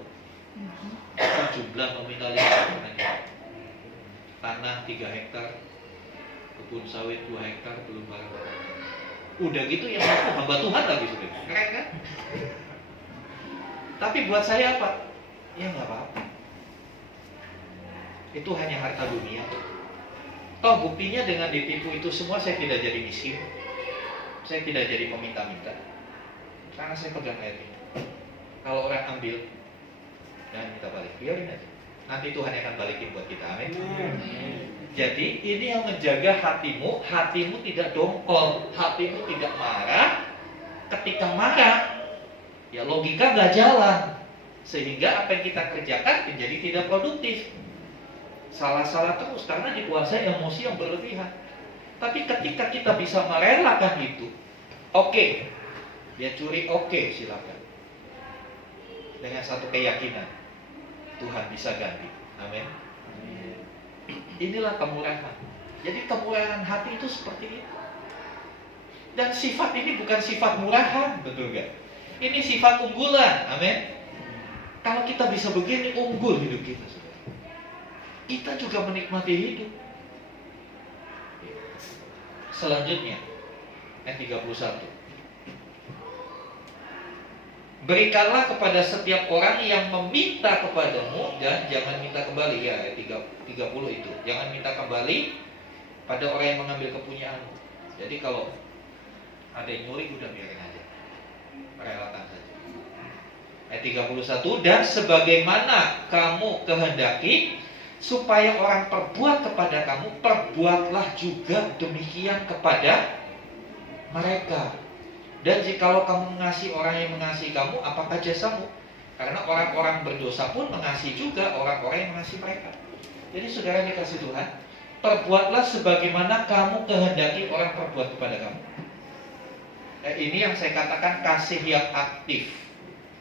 Jumlah nominalnya tanah 3 hektar, kebun sawit 2 hektar, belum barang-barang. Udah gitu yang aku hamba Tuhan lagi, saudara. Keren kan? Tapi buat saya apa? Ya nggak apa-apa. Itu hanya harta dunia. Toh buktinya dengan ditipu itu semua saya tidak jadi miskin. Saya tidak jadi meminta-minta. Karena saya pegang ayat ini. Kalau orang ambil, jangan minta balik, biarin aja. Nanti Tuhan akan balikin buat kita, amin. Jadi ini yang menjaga hatimu. Hatimu tidak dongkol, hatimu tidak marah. Ketika marah, ya logika nggak jalan, sehingga apa yang kita kerjakan menjadi tidak produktif. Salah-salah terus karena dikuasai emosi yang berlebihan. Tapi ketika kita bisa merelakan itu, oke, dia curi, oke, silakan. Dengan satu keyakinan, Tuhan bisa ganti. Amin. Inilah kemurahan. Jadi kemurahan hati itu seperti itu. Dan sifat ini bukan sifat murahan, betul gak? Ini sifat unggulan. Amin. Kalau kita bisa begini, unggul hidup kita, saudara. Kita juga menikmati hidup. Selanjutnya, ayat 31. Berikanlah kepada setiap orang yang meminta kepadamu dan jangan minta kembali. Ya, ayat 30 itu. Jangan minta kembali pada orang yang mengambil kepunyaanmu. Jadi kalau ada yang nyuri, udah biarin aja. Relakan saja. Ayat 31. Dan sebagaimana kamu kehendaki supaya orang perbuat kepada kamu, perbuatlah juga demikian kepada mereka. Dan jikalau kamu mengasihi orang yang mengasihi kamu, apakah jasamu? Karena orang-orang berdosa pun mengasihi juga orang-orang yang mengasihi mereka. Jadi saudara dikasih Tuhan, perbuatlah sebagaimana kamu kehendaki orang perbuat kepada kamu. Ini yang saya katakan kasih yang aktif.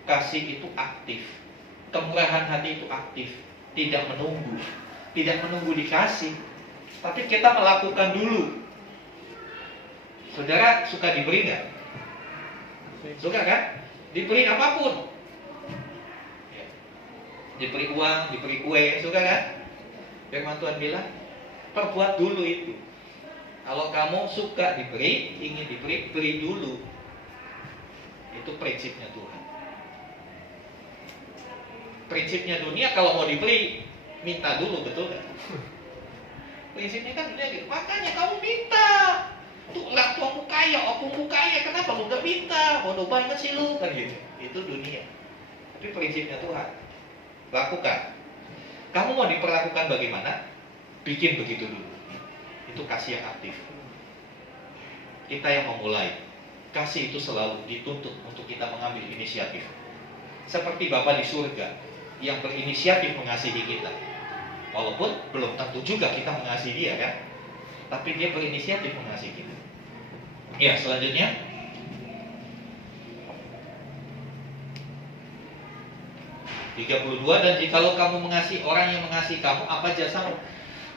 Kasih itu aktif. Kemurahan hati itu aktif. Tidak menunggu. Tidak menunggu dikasih. Tapi kita melakukan dulu. Saudara suka diberi nggak? Suka kan? Diberi apapun. Diberi uang, diberi kue, suka kan? Firman Tuhan bilang, perbuat dulu itu. Kalau kamu suka diberi, ingin diberi, beri dulu. Itu prinsipnya Tuhan. Prinsipnya dunia kalau mau diberi, minta dulu, betul kan? Prinsipnya kan dunia gitu. Makanya kamu minta. Tuh orang tuamu kaya, okumu kaya, kenapa lu gak minta? Bodoh banget sih lu, kan gitu. Itu dunia. Tapi prinsipnya Tuhan. Lakukan. Kamu mau diperlakukan bagaimana? Bikin begitu dulu. Itu kasih yang aktif. Kita yang memulai. Kasih itu selalu dituntut untuk kita mengambil inisiatif. Seperti Bapa di surga yang berinisiatif mengasihi kita. Walaupun belum tentu juga kita mengasihi dia kan. Tapi dia berinisiatif mengasihi kita. Ya, selanjutnya. Dan jikalau kamu mengasihi orang yang mengasihi kamu, apa jasamu?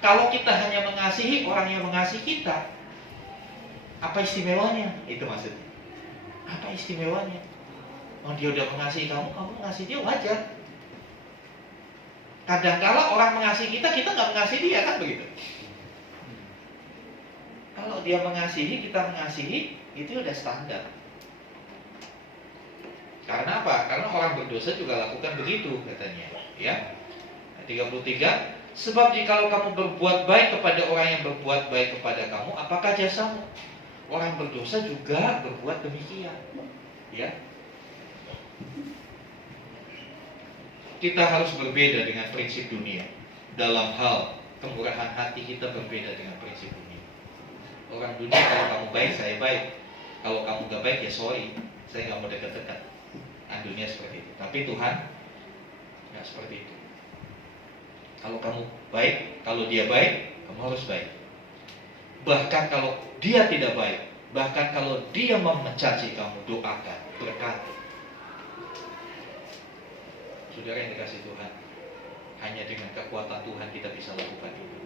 Kalau kita hanya mengasihi orang yang mengasihi kita, apa istimewanya? Itu maksudnya. Apa istimewanya? Oh, dia udah mengasihi kamu, kamu mengasihi dia, wajar. Kadang-kala orang mengasihi kita, kita nggak mengasihi dia, kan begitu? Kalau dia mengasihi, kita mengasihi, itu udah standar. Karena apa? Karena orang berdosa juga lakukan begitu, katanya. Ya. 33. Sebab jikalau kamu berbuat baik kepada orang yang berbuat baik kepada kamu, apakah jasamu? Orang berdosa juga berbuat demikian. Ya. kita harus berbeda dengan prinsip dunia. Dalam hal kemurahan hati kita berbeda dengan prinsip dunia. Orang dunia, kalau kamu baik, saya baik. Kalau kamu gak baik, ya sorry, saya gak mau dekat-dekat. Dunia seperti itu. Tapi Tuhan gak seperti itu. Kalau kamu baik, kalau dia baik, kamu harus baik. Bahkan kalau dia tidak baik, bahkan kalau dia mencaci kamu, doakan, berkati. Saudara yang dikasih Tuhan, hanya dengan kekuatan Tuhan kita bisa lakukan itu.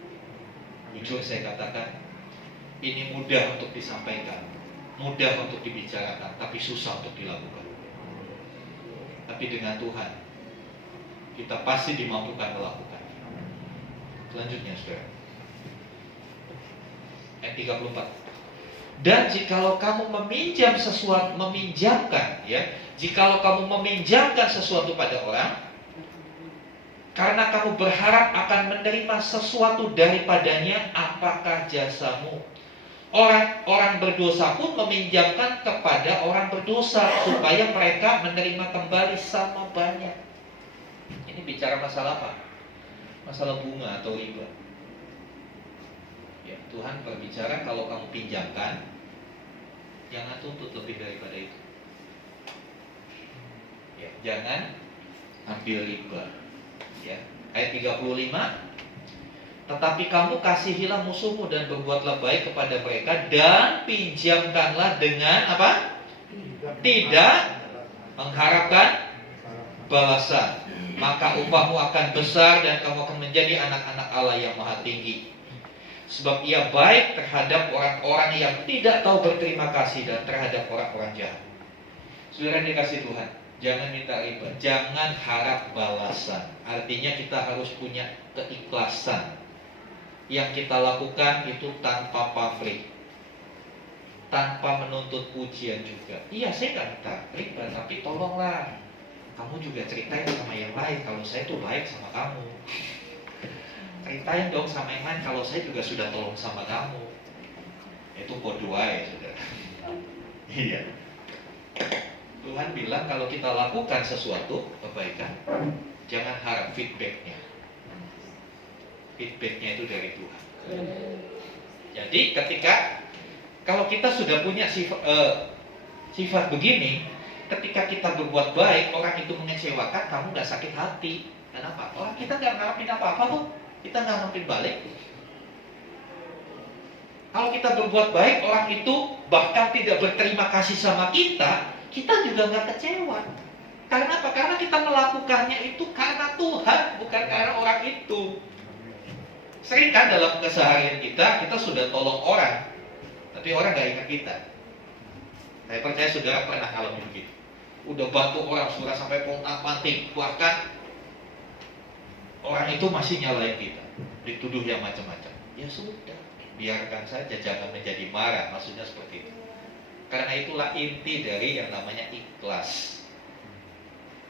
Jujur saya katakan, ini mudah untuk disampaikan, mudah untuk dibicarakan, tapi susah untuk dilakukan. Tapi dengan Tuhan, kita pasti dimampukan melakukan. Selanjutnya, saudara, ayat 34. Dan jikalau kamu jikalau kamu meminjamkan sesuatu pada orang, karena kamu berharap akan menerima sesuatu daripadanya, apakah jasamu? Orang berdosa pun meminjamkan kepada orang berdosa supaya mereka menerima kembali sama banyak. Ini bicara masalah apa? Masalah bunga atau riba. Ya, Tuhan berbicara kalau kamu pinjamkan, jangan tuntut lebih daripada itu. Ya, jangan ambil riba. Ya, ayat 35. Tetapi kamu kasihilah musuhmu dan berbuatlah baik kepada mereka, dan pinjamkanlah dengan apa? Tidak mengharapkan balasan. Maka upahmu akan besar dan kamu akan menjadi anak-anak Allah yang maha tinggi. Sebab ia baik terhadap orang-orang yang tidak tahu berterima kasih dan terhadap orang-orang jahat. Saudara yang dikasih Tuhan, jangan minta riba, jangan harap balasan. Artinya kita harus punya keikhlasan. Yang kita lakukan itu tanpa pamrih, tanpa menuntut pujian juga. Iya, saya nggak minta riba, tapi tolonglah kamu juga ceritain sama yang lain kalau saya tuh baik sama kamu. Ceritain dong sama yang lain kalau saya juga sudah tolong sama kamu. Itu berdoa ya, saudara. Iya. Tuhan bilang kalau kita lakukan sesuatu kebaikan, jangan harap feedbacknya. Feedbacknya itu dari Tuhan. Jadi kalau kita sudah punya sifat begini, ketika kita berbuat baik, orang itu mengecewakan, kamu gak sakit hati. Kenapa? Orang kita gak ngarepin apa-apa kok. Kita gak ngarepin balik. Kalau kita berbuat baik, orang itu bahkan tidak berterima kasih sama kita juga gak kecewa. Karena apa? Karena kita melakukannya itu karena Tuhan, bukan karena orang itu. Sering kan dalam keseharian kita sudah tolong orang, tapi orang gak ingat kita. Saya percaya saudara pernah ngalamin begitu. Udah bantu orang, sudah sampai kontak-panting, bahkan orang itu masih nyalain kita, dituduh yang macam-macam. Ya sudah, biarkan saja, jangan menjadi marah. Maksudnya seperti itu. Karena itulah inti dari yang namanya ikhlas.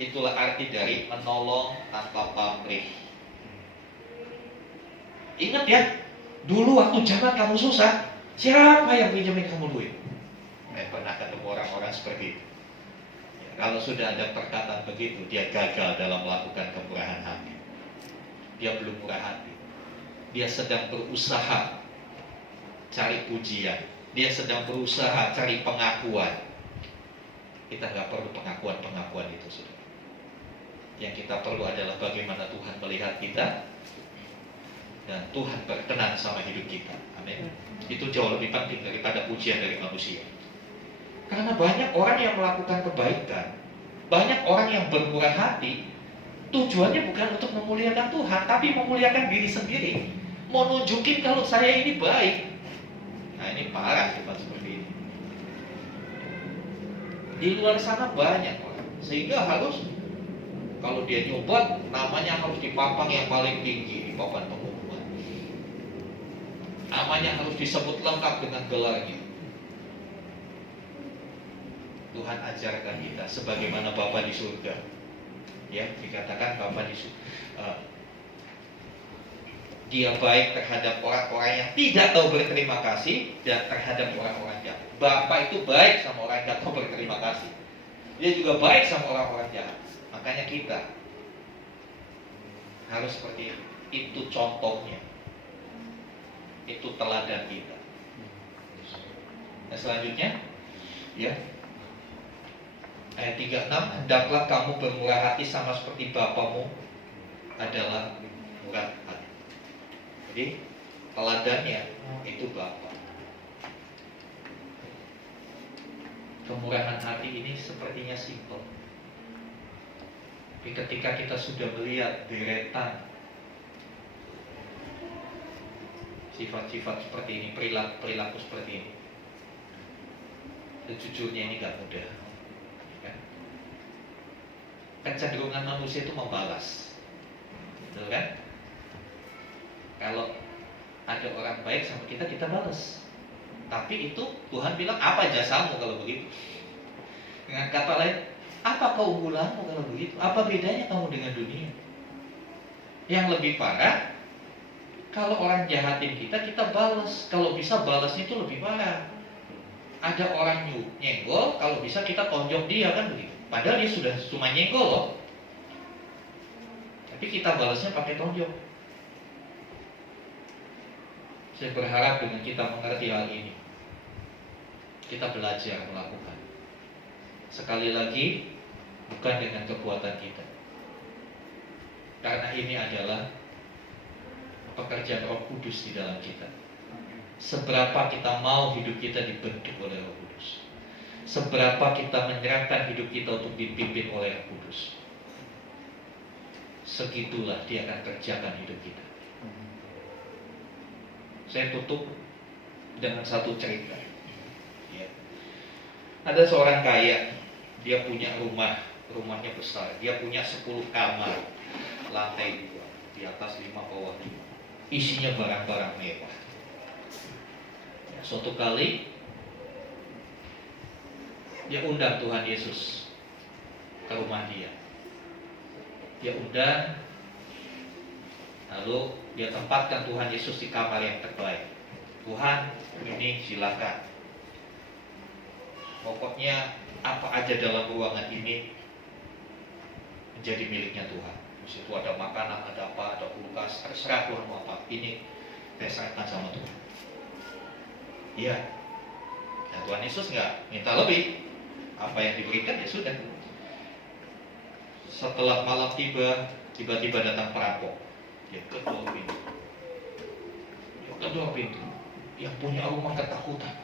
Itulah arti dari menolong tanpa pamrih. Ingat ya, dulu waktu zaman kamu susah, siapa yang pinjamin kamu duit? Saya pernah ketemu orang-orang seperti itu. Ya, kalau sudah ada perkataan begitu, dia gagal dalam melakukan kemurahan hati. Dia belum murah hati. Dia sedang berusaha cari pujian. Dia sedang berusaha cari pengakuan. Kita nggak perlu pengakuan itu, saudara. Yang kita perlu adalah bagaimana Tuhan melihat kita, dan Tuhan berkenan sama hidup kita. Amin. Itu jauh lebih penting daripada pujian dari manusia. Karena banyak orang yang melakukan kebaikan, banyak orang yang bermurah hati, tujuannya bukan untuk memuliakan Tuhan, tapi memuliakan diri sendiri. Mau nunjukin kalau saya ini baik. Nah, ini parah sifat seperti ini. Di luar sana banyak orang, sehingga harus kalau dia nyubat, namanya harus dipapang yang paling tinggi di papan pengumuman. Namanya harus disebut lengkap dengan gelarnya. Tuhan ajarkan kita sebagaimana Bapa di surga. Ya, dikatakan Bapa di surga. Dia baik terhadap orang-orang yang tidak tahu berterima kasih dan terhadap orang-orang jahat. Bapa itu baik sama orang yang tidak tahu berterima kasih. Dia juga baik sama orang-orang jahat. Makanya kita Harus seperti itu. Itu contohnya. Itu teladan kita. Nah, selanjutnya, ya. Ayat 36, hendaklah kamu bermurah hati sama seperti Bapamu adalah murah hati. Jadi teladannya itu Bapa. Kemurahan hati ini sepertinya simpel. Tapi ketika kita sudah melihat deretan sifat-sifat seperti ini, perilaku seperti ini, sejujurnya ini gak mudah. Kecenderungan manusia itu membalas, betul kan? Kalau ada orang baik sama kita, kita balas. Tapi itu Tuhan bilang, apa jasamu kalau begitu? Dengan kata lain, apa keunggulanmu kalau begitu? Apa bedanya kamu dengan dunia? Yang lebih parah, kalau orang jahatin kita, kita balas. Kalau bisa balasnya itu lebih parah. Ada orang nyenggol, kalau bisa kita tonjok dia, kan begitu. Padahal dia sudah cuma nyenggol loh. Tapi kita balasnya pakai tonjok. Saya berharap dengan kita mengerti hal ini, kita belajar melakukan. Sekali lagi, bukan dengan kekuatan kita. Karena ini adalah pekerjaan Roh Kudus di dalam kita. Seberapa kita mau hidup kita dibentuk oleh Roh Kudus, seberapa kita menyerahkan hidup kita untuk dipimpin oleh Roh Kudus, segitulah Dia akan kerjakan hidup kita. Saya tutup dengan satu cerita. Ya. Ada seorang kaya, dia punya rumahnya besar, dia punya 10 kamar, lantai 2, di atas 5, bawah 5, isinya barang-barang mewah. Ya, suatu kali dia undang Tuhan Yesus ke rumah dia. Dia undang, lalu dia tempatkan Tuhan Yesus di kamar yang terbaik. Tuhan, ini silakan. Pokoknya apa aja dalam ruangan ini menjadi miliknya Tuhan. Di situ ada makanan, ada apa, ada kulkas, terserah Tuhan mau apa. Ini saya serahkan sama Tuhan. Iya. Dan Tuhan Yesus nggak minta lebih. Apa yang diberikan ya sudah. Setelah malam tiba-tiba datang perampok. Dia kedor pintu. Yang punya rumah ketakutan.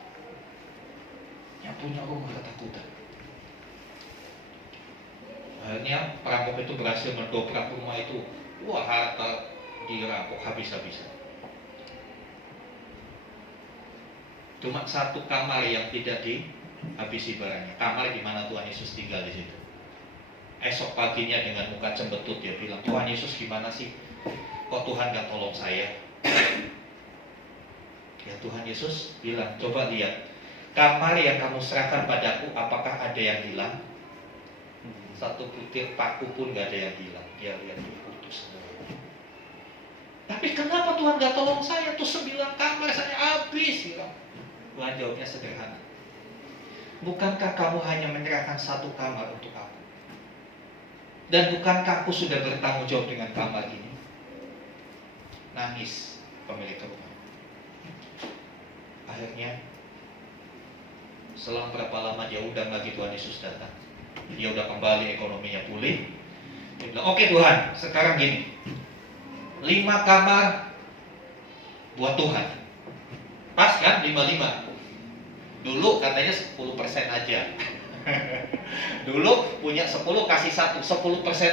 Akhirnya perampok itu berhasil mendobrak rumah itu. Wah, harta dirampok habis-habisan. Cuma satu kamar yang tidak dihabisi barangnya. Kamar di mana Tuhan Yesus tinggal di situ. Esok paginya dengan muka cembetut dia bilang, Tuhan Yesus gimana sih? Kok Tuhan gak tolong saya? Ya Tuhan Yesus bilang, coba lihat, kamar yang kamu serahkan padaku, apakah ada yang hilang? Satu butir paku pun gak ada yang hilang. Dia lihat itu putus. Tapi kenapa Tuhan gak tolong saya? Tuh 9 kamar saya habis. Tuhan jawabnya sederhana. Bukankah kamu hanya menyerahkan satu kamar untuk aku? Dan bukankah aku sudah bertanggung jawab dengan kamar ini? Nangis pemilik rumah. Akhirnya selang berapa lama dia undang lagi Tuhan Yesus datang. Dia udah kembali, ekonominya pulih. Dia bilang, oke Tuhan, sekarang gini, 5 kamar buat Tuhan. Pas kan 5-5. Dulu katanya 10% aja. Dulu punya 10 kasih 10%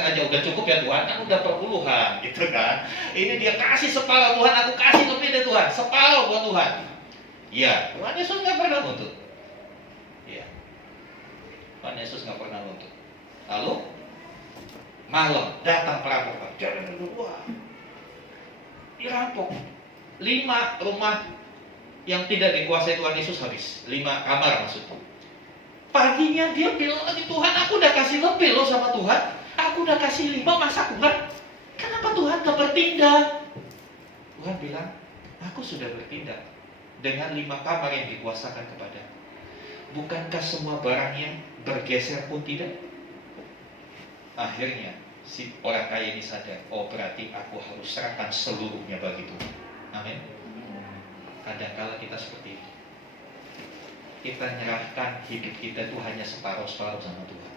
aja udah cukup ya Tuhan, kan udah perpuluhan gitu kan. Ini dia kasih separuh, Tuhan aku kasih lebih deh Tuhan, separuh buat Tuhan. Iya, Tuhan Yesus gak pernah nuntut. Iya, Tuhan Yesus gak pernah nuntut. Lalu malam datang perampok, jangan dulu, wah dirampok 5 rumah yang tidak dikuasai Tuhan Yesus habis, 5 kamar maksudnya. Paginya dia bilang lagi, Tuhan aku udah kasih lebih loh sama Tuhan, aku udah kasih 5 masa kurang, kenapa Tuhan gak bertindak? Tuhan bilang, aku sudah bertindak dengan 5 kamar yang dikuasakan kepada. Bukankah semua barangnya bergeser pun tidak? Akhirnya Si orang kaya ini sadar, oh berarti aku harus serahkan seluruhnya bagi Tuhan. Amin. Kadang-kala kita seperti itu. Kita nyerahkan hidup kita itu hanya separuh-separuh sama Tuhan.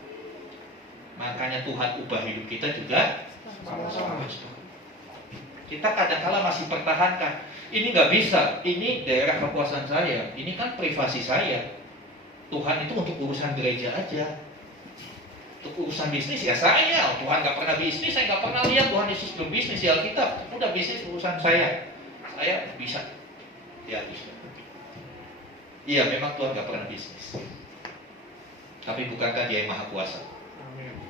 Makanya Tuhan ubah hidup kita juga separuh-separuh. Kita kadang-kala masih pertahankan. Ini nggak bisa, ini daerah kekuasaan saya, ini kan privasi saya. Tuhan itu untuk urusan gereja aja. Untuk urusan bisnis ya saya. Tuhan nggak pernah bisnis, saya nggak pernah lihat Tuhan Yesus belum bisnis di Alkitab. Udah bisnis urusan saya. Saya bisa. Ya bisa. Iya memang Tuhan nggak pernah bisnis. Tapi bukankah Dia yang Maha Kuasa?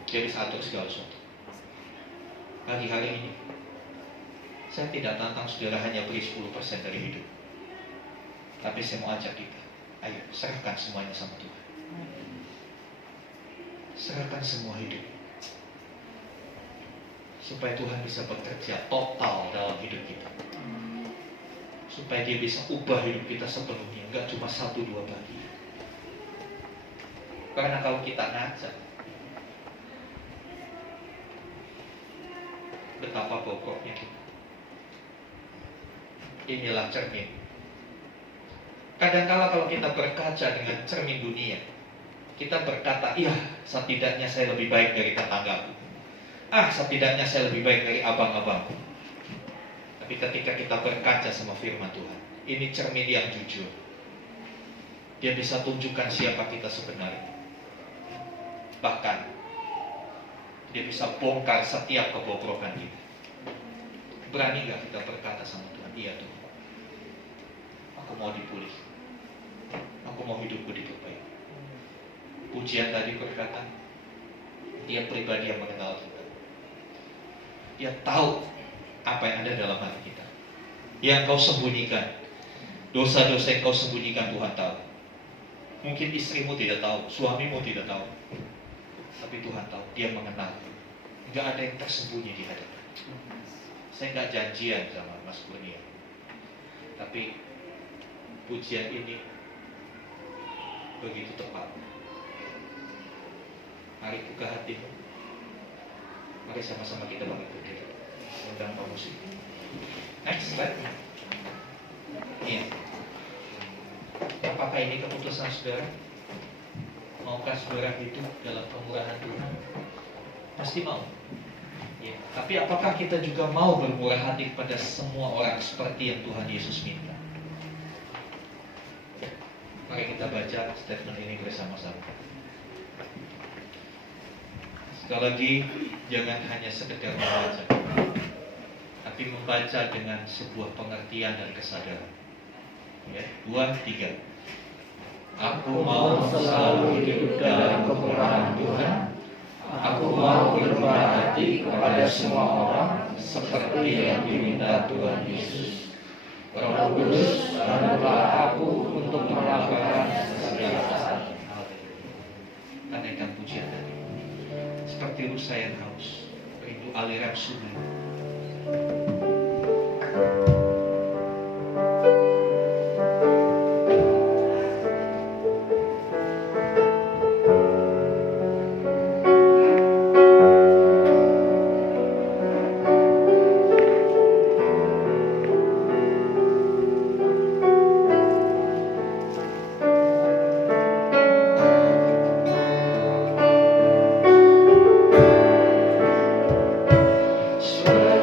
Dia bisa atur segala sesuatu. Pagi hari ini saya tidak tantang saudara hanya beri 10% dari hidup. Tapi saya mau ajak kita, ayo serahkan semuanya sama Tuhan. Serahkan semua hidup, supaya Tuhan bisa bekerja total dalam hidup kita. Supaya Dia bisa ubah hidup kita sepenuhnya, enggak cuma 1-2 bagi. Karena kalau kita ngajak, betapa pokoknya kita. Inilah cermin. Kadang-kala kalau kita berkaca dengan cermin dunia, kita berkata, iya setidaknya saya lebih baik dari tetanggaku. Setidaknya saya lebih baik dari abang-abangku. Tapi ketika kita berkaca sama firman Tuhan, ini cermin yang jujur. Dia bisa tunjukkan siapa kita sebenarnya. Bahkan Dia bisa bongkar setiap kebobrokan kita. Berani gak kita berkata sama Tuhan, iya Tuhan, aku mau dipulih, aku mau hidupku diperbaiki. Pujian tadi berkata, Dia pribadi yang mengenal kita. Dia tahu apa yang ada dalam hati kita. Yang kau sembunyikan, dosa-dosa yang kau sembunyikan Tuhan tahu. Mungkin istrimu tidak tahu, suamimu tidak tahu, tapi Tuhan tahu. Dia mengenal. Gak ada yang tersembunyi di hadapan. Saya gak janjian sama Mas Kurnia, tapi pujian ini begitu tepat. Mari buka hatimu. Mari sama-sama kita bangkit berdiri. Undang Pak Musik. Next slide. Iya. Apakah ini keputusan saudara? Maukah saudara hidup dalam kemurahan Tuhan? Pasti mau. Ya. Tapi apakah kita juga mau bermurah hati kepada semua orang seperti yang Tuhan Yesus minta? Mari kita baca statement ini bersama-sama. Sekali lagi, jangan hanya sekedar membaca, tapi membaca dengan sebuah pengertian dan kesadaran. Ya, 2, 3. Aku mau selalu hidup dalam kemurahan Tuhan. Aku mau bermurah hati kepada semua orang seperti yang diminta Tuhan Yesus. Roh Kudus, bantulah aku untuk melakukan segala saat. Andaikan pujian tadi. Seperti rusa yang haus, rindu aliran sungai. Suara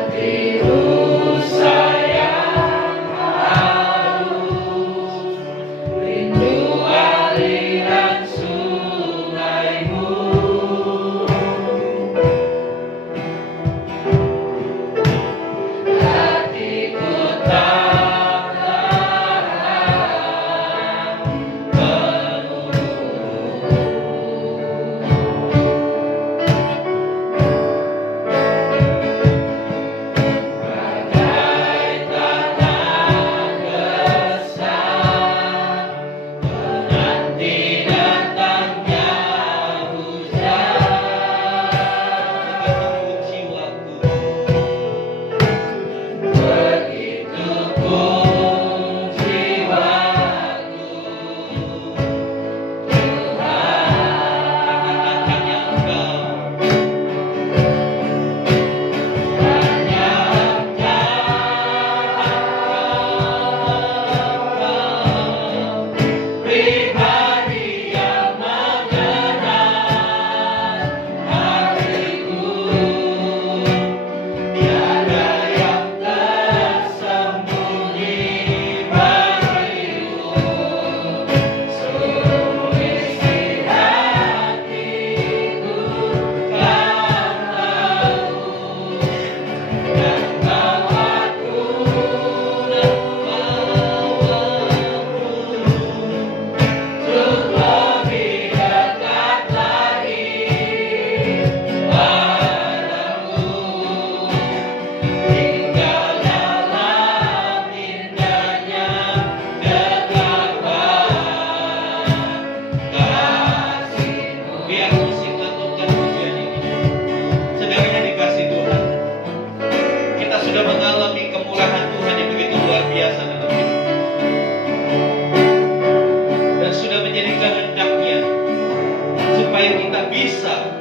supaya kita bisa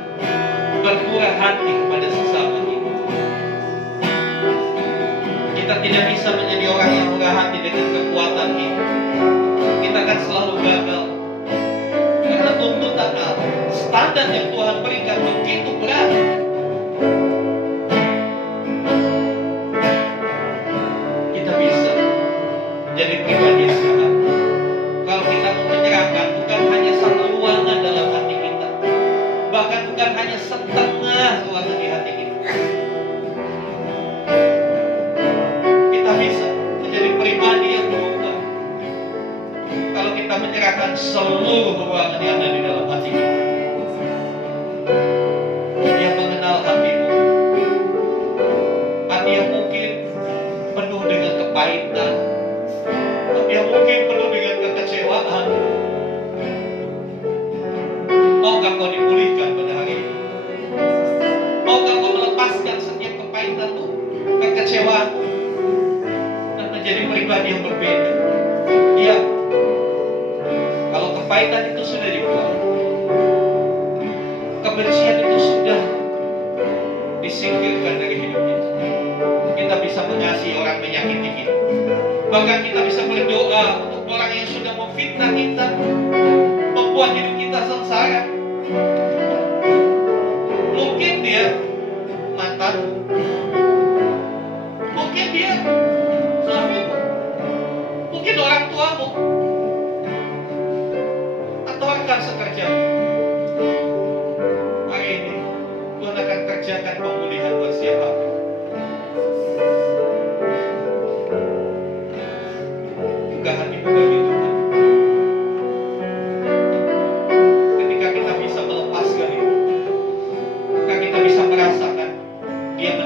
bermurah hati kepada sesama kita. Kita tidak bisa menjadi orang yang murah hati dengan kekuatan kita. Kita akan selalu gagal. Karena tuntutan Allah, standar yang Tuhan berikan begitu berat. Kita bisa menjadi pribadi yang sehat kalau kita mau menyerahkan bukan hanya satu ruangan dalam hati kita, bahkan bukan hanya setengah ruangan di hati kita. Kita bisa menjadi pribadi yang berubah kalau kita menyerahkan seluruh ruangan yang ada di dalam hati kita. Yang mengenal hatimu, hati yang mungkin penuh dengan kepahitan, hati yang mungkin penuh dengan kekecewaan. Maukah kau dipulihkan pada hari ini? Maukah kau melepaskan setiap kepahitanmu, kekecewaanmu, dan menjadi pribadi yang berbeda? Iya, kalau kepahitan itu sudah dibuang, kebencian itu sudah disingkirkan dari hidup kita, kita bisa mengasihi orang menyakiti kita. Bahkan kita bisa berdoa untuk orang yang sudah memfitnah kita, membuat hidup kita sengsara. Mungkin dia mantanmu, mungkin dia suamimu, mungkin orang tuamu, atau rekan sekerjamu. Hari ini Tuhan akan kerjakan pemulihan buat siapapun. Buka hatimu bagi Tuhan. Ketika kita bisa melepaskan itu, ketika kita bisa merasakan Dia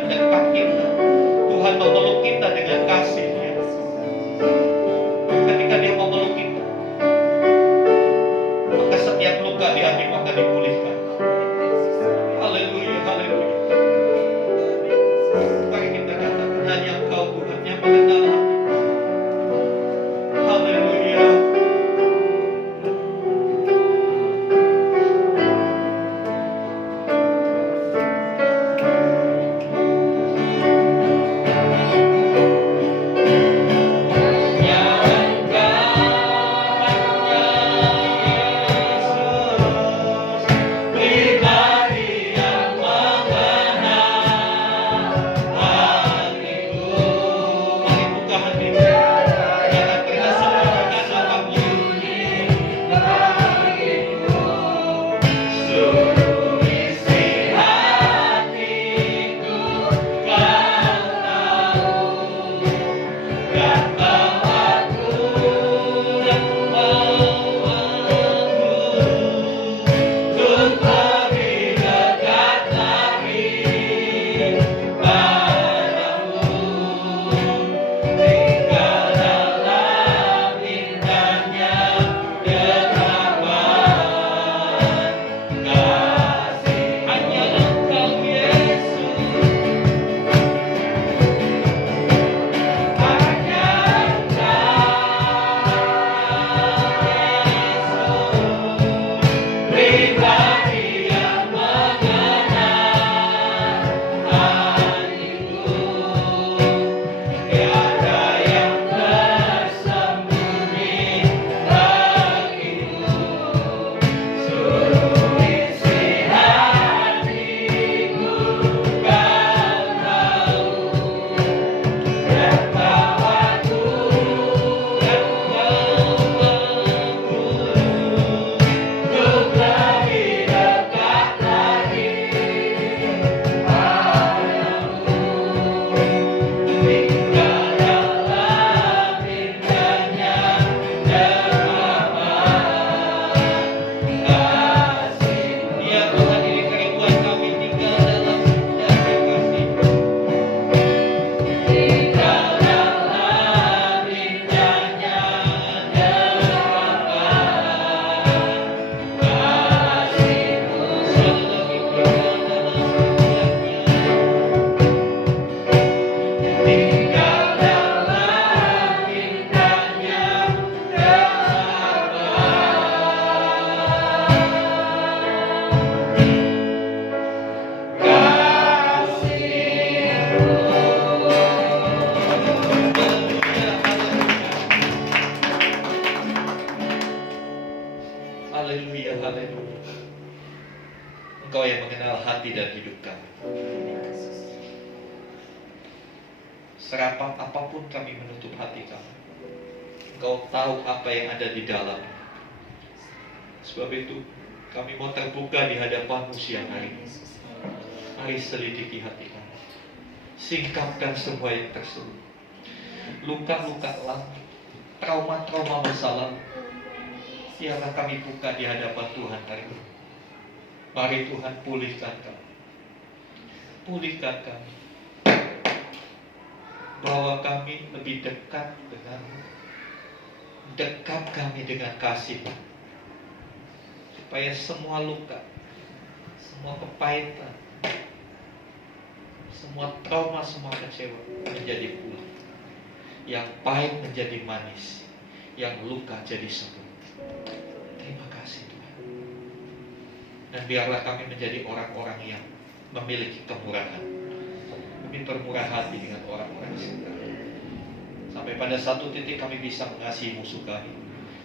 Engkau yang mengenal hati dan hidup kami. Serapat apapun kami menutup hati kami, Engkau tahu apa yang ada di dalam. Sebab itu kami mau terbuka di hadapan-Mu siang hari ini. Mari selidiki hati kami, singkapkan semua yang terselubung, luka-luka lama, trauma-trauma masa lalu. Biarlah kami buka di hadapan Tuhan hari ini. Mari Tuhan pulihkan kami, pulihkan kami, bawa kami lebih dekat dengan-Mu, dekat kami dengan kasih-Mu, supaya semua luka, semua kepahitan, semua trauma, semua kecewa menjadi pulih. Yang pahit menjadi manis, yang luka jadi sembuh. Terima kasih Tuhan. Dan biarlah kami menjadi orang-orang yang memiliki kemurahan, lebih bermurah hati dengan orang-orang sekitar. Sampai pada satu titik kami bisa mengasihi musuh kami.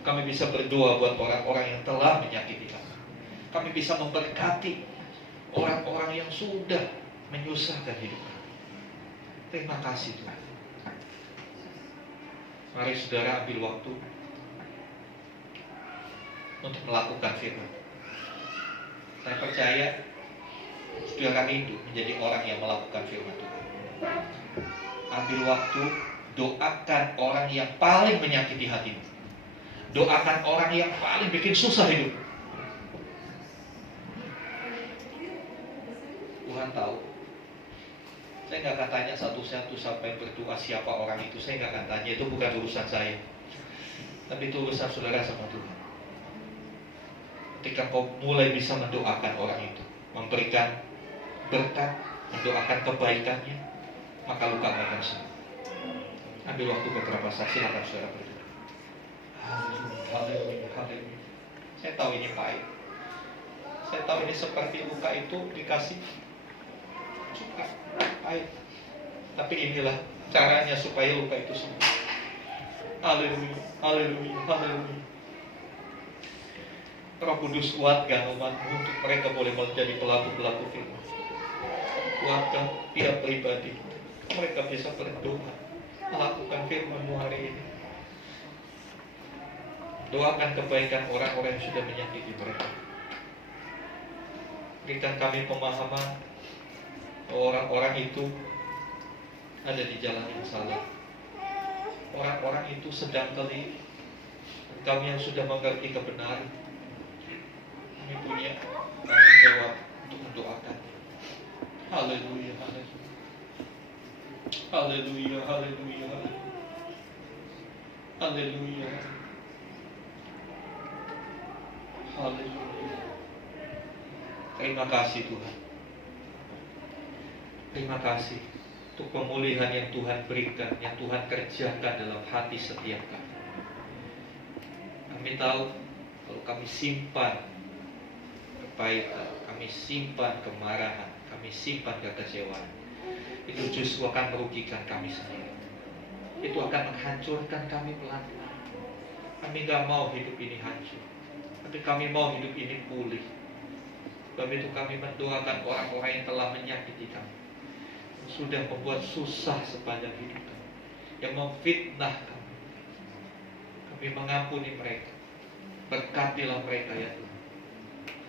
Kami bisa berdoa buat orang-orang yang telah menyakiti kami. Kami bisa memberkati orang-orang yang sudah menyusahkan hidup kami. Terima kasih Tuhan. Mari saudara ambil waktu untuk melakukan firman. Saya percaya saudara itu menjadi orang yang melakukan firman Tuhan. Ambil waktu, doakan orang yang paling menyakiti hatimu. Doakan orang yang paling bikin susah hidup. Tuhan tahu. Saya nggak akan tanya satu-satu sampai berdoa siapa orang itu. Saya nggak akan tanya, itu bukan urusan saya. Tapi itu urusan saudara sama Tuhan. Ketika kau mulai bisa mendoakan orang itu, memberikan berkat, mendoakan kebaikannya, maka luka akan sembuh. Ambil waktu beberapa saat, silakan saudara berdoa. Haleluya, haleluya. Saya tahu ini pahit. Saya tahu ini seperti luka itu dikasih suka, pahit. Tapi inilah caranya supaya luka itu sembuh. Haleluya, haleluya, haleluya. Roh Kudus kuatkan umat-Mu untuk mereka boleh menjadi pelaku-pelaku firman. Kuatkan tiap pribadi, mereka bisa berdoa, melakukan firman-Mu hari ini. Doakan kebaikan orang-orang yang sudah menyakiti mereka. Berikan kami pemahaman orang-orang itu ada di jalan yang salah. Orang-orang itu sedang keliru. Kami yang sudah mengerti kebenaran, kami punya tanggung jawab untuk mendoakan. Haleluya, haleluya, haleluya, haleluya, haleluya, haleluya. Terima kasih Tuhan. Terima kasih untuk pemulihan yang Tuhan berikan, yang Tuhan kerjakan dalam hati setiap kami. Kami tahu kalau kami simpan kepahitan, kami simpan kemarahan, kami simpan kekecewaan, itu justru akan merugikan kami sendiri. Itu akan menghancurkan kami pelan-pelan. Kami gak mau hidup ini hancur, tapi kami mau hidup ini pulih. Sebab itu kami mendoakan orang-orang yang telah menyakiti kami, sudah membuat susah sepanjang hidup kami, yang memfitnah kami. Kami mengampuni mereka. Berkatilah mereka ya Tuhan,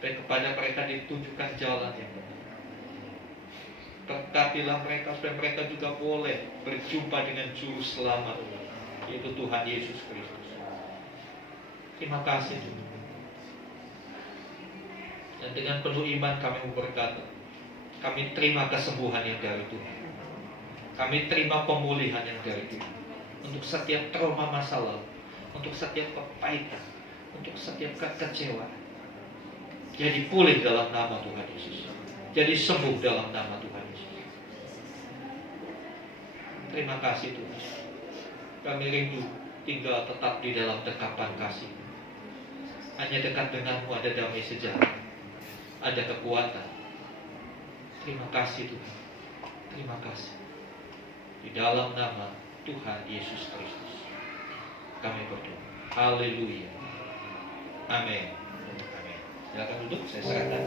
supaya kepada mereka ditunjukkan jalan yang benar. Berkatilah mereka supaya mereka juga boleh berjumpa dengan Juru Selamat, yaitu Tuhan Yesus Kristus. Terima kasih Tuhan. Dan dengan penuh iman kami berkata, kami terima kesembuhan yang dari Tuhan. Kami terima pemulihan yang dari Tuhan. Untuk setiap trauma masa lalu, untuk setiap kepahitan, untuk setiap kekecewaan, jadi pulih dalam nama Tuhan Yesus. Jadi sembuh dalam nama Tuhan Yesus. Terima kasih Tuhan. Kami rindu tinggal tetap di dalam dekapan kasih. Hanya dekat denganmu ada damai sejahtera, ada kekuatan. Terima kasih Tuhan. Terima kasih. Di dalam nama Tuhan Yesus Kristus kami berdoa. Haleluya. Amin. Amin. Silakan duduk, saya serahkan.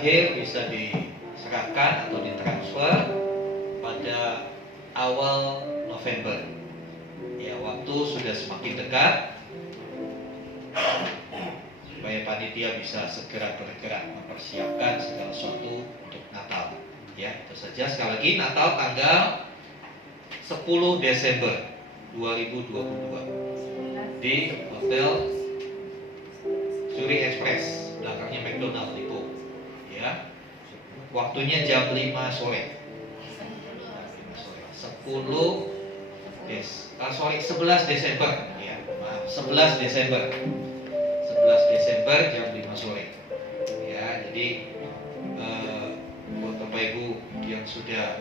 terakhir bisa diserahkan atau ditransfer pada awal November. Ya, waktu sudah semakin dekat supaya panitia bisa segera bergerak mempersiapkan segala sesuatu untuk Natal. Ya, itu saja. Sekali lagi, Natal tanggal 10 Desember 2022 di Hotel Zurich Express, belakangnya McDonald Lipo. Ya, waktunya jam 5 sore. 11 Desember. Ya, maaf, 11 Desember. 11 Desember jam 5 sore. Ya, jadi buat Bapak Ibu yang sudah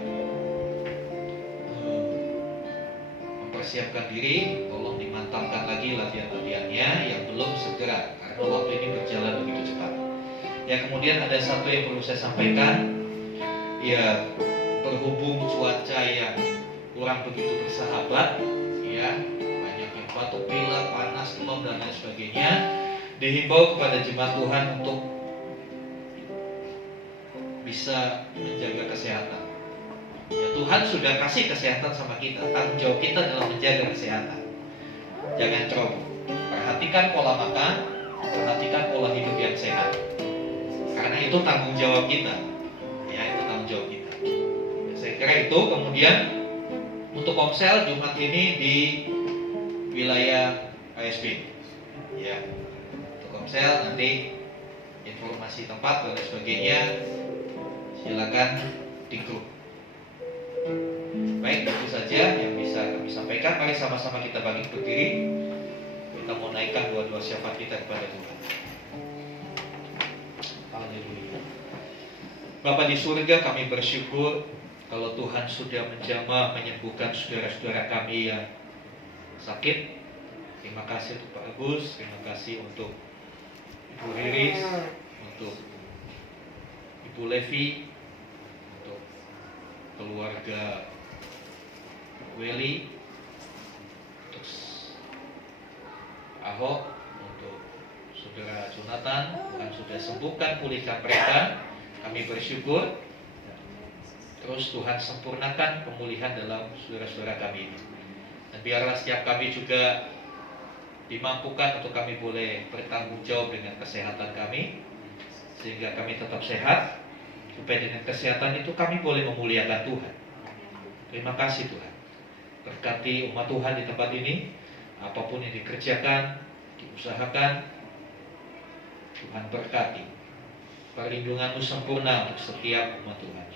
mempersiapkan diri, tolong dimantapkan lagi latihan-latihannya. Yang belum segera, karena waktu ini berjalan begitu cepat. Ya, kemudian ada satu yang perlu saya sampaikan. Ya, berhubung cuaca yang kurang begitu bersahabat, ya, banyak yang batuk pilek, panas, demam dan lain sebagainya, dihimbau kepada jemaat Tuhan untuk bisa menjaga kesehatan. Ya, Tuhan sudah kasih kesehatan sama kita. Tanggung jawab kita adalah menjaga kesehatan. Jangan ceroboh. Perhatikan pola makan, perhatikan pola hidup yang sehat. Karena itu tanggung jawab kita. Ya, itu tanggung jawab kita. Ya, saya kira itu. Kemudian untuk komsel Jumat ini di wilayah ASB. Ya, untuk komsel nanti informasi tempat dan sebagainya silakan di grup. Baik, itu saja yang bisa kami sampaikan. Mari sama-sama kita bangkit berdiri. Kita mau naikkan dua-dua syafaat kita kepada Tuhan. Haleluya. Bapa di surga, kami bersyukur kalau Tuhan sudah menjamah menyembuhkan saudara-saudara kami yang sakit. Terima kasih untuk Pak Agus, terima kasih untuk Ibu Riris, untuk Ibu Levi, untuk keluarga Weli, untuk Ahok, untuk saudara Jonathan. Tuhan sudah sembuhkan, pulihkan mereka. Kami bersyukur. Terus Tuhan sempurnakan pemulihan dalam saudara-saudara kami ini. Dan biarlah setiap kami juga dimampukan untuk kami boleh bertanggung jawab dengan kesehatan kami, sehingga kami tetap sehat, supaya dengan kesehatan itu kami boleh memuliakan Tuhan. Terima kasih Tuhan. Berkati umat Tuhan di tempat ini, apapun yang dikerjakan, diusahakan, Tuhan berkati. Perlindungan-Mu sempurna untuk setiap umat Tuhan.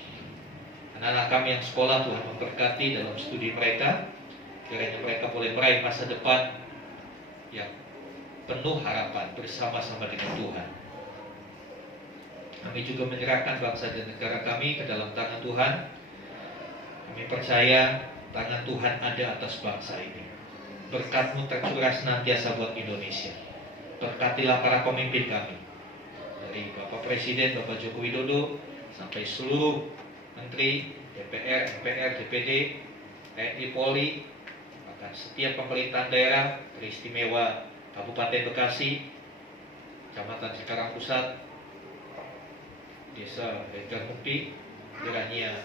Anak-anak kami yang sekolah, Tuhan memberkati dalam studi mereka. Kiranya mereka boleh meraih masa depan yang penuh harapan bersama-sama dengan Tuhan. Kami juga menyerahkan bangsa dan negara kami ke dalam tangan Tuhan. Kami percaya tangan Tuhan ada atas bangsa ini. Berkat-Mu tercurah senantiasa buat Indonesia. Berkatilah para pemimpin kami, dari Bapak Presiden, Bapak Joko Widodo, sampai seluruh Menteri, DPR, MPR, DPD, TNI, Polri, bahkan setiap pemerintahan daerah, teristimewa Kabupaten Bekasi, Kecamatan Cikarang Pusat, Desa Banjarmukti. Kiranya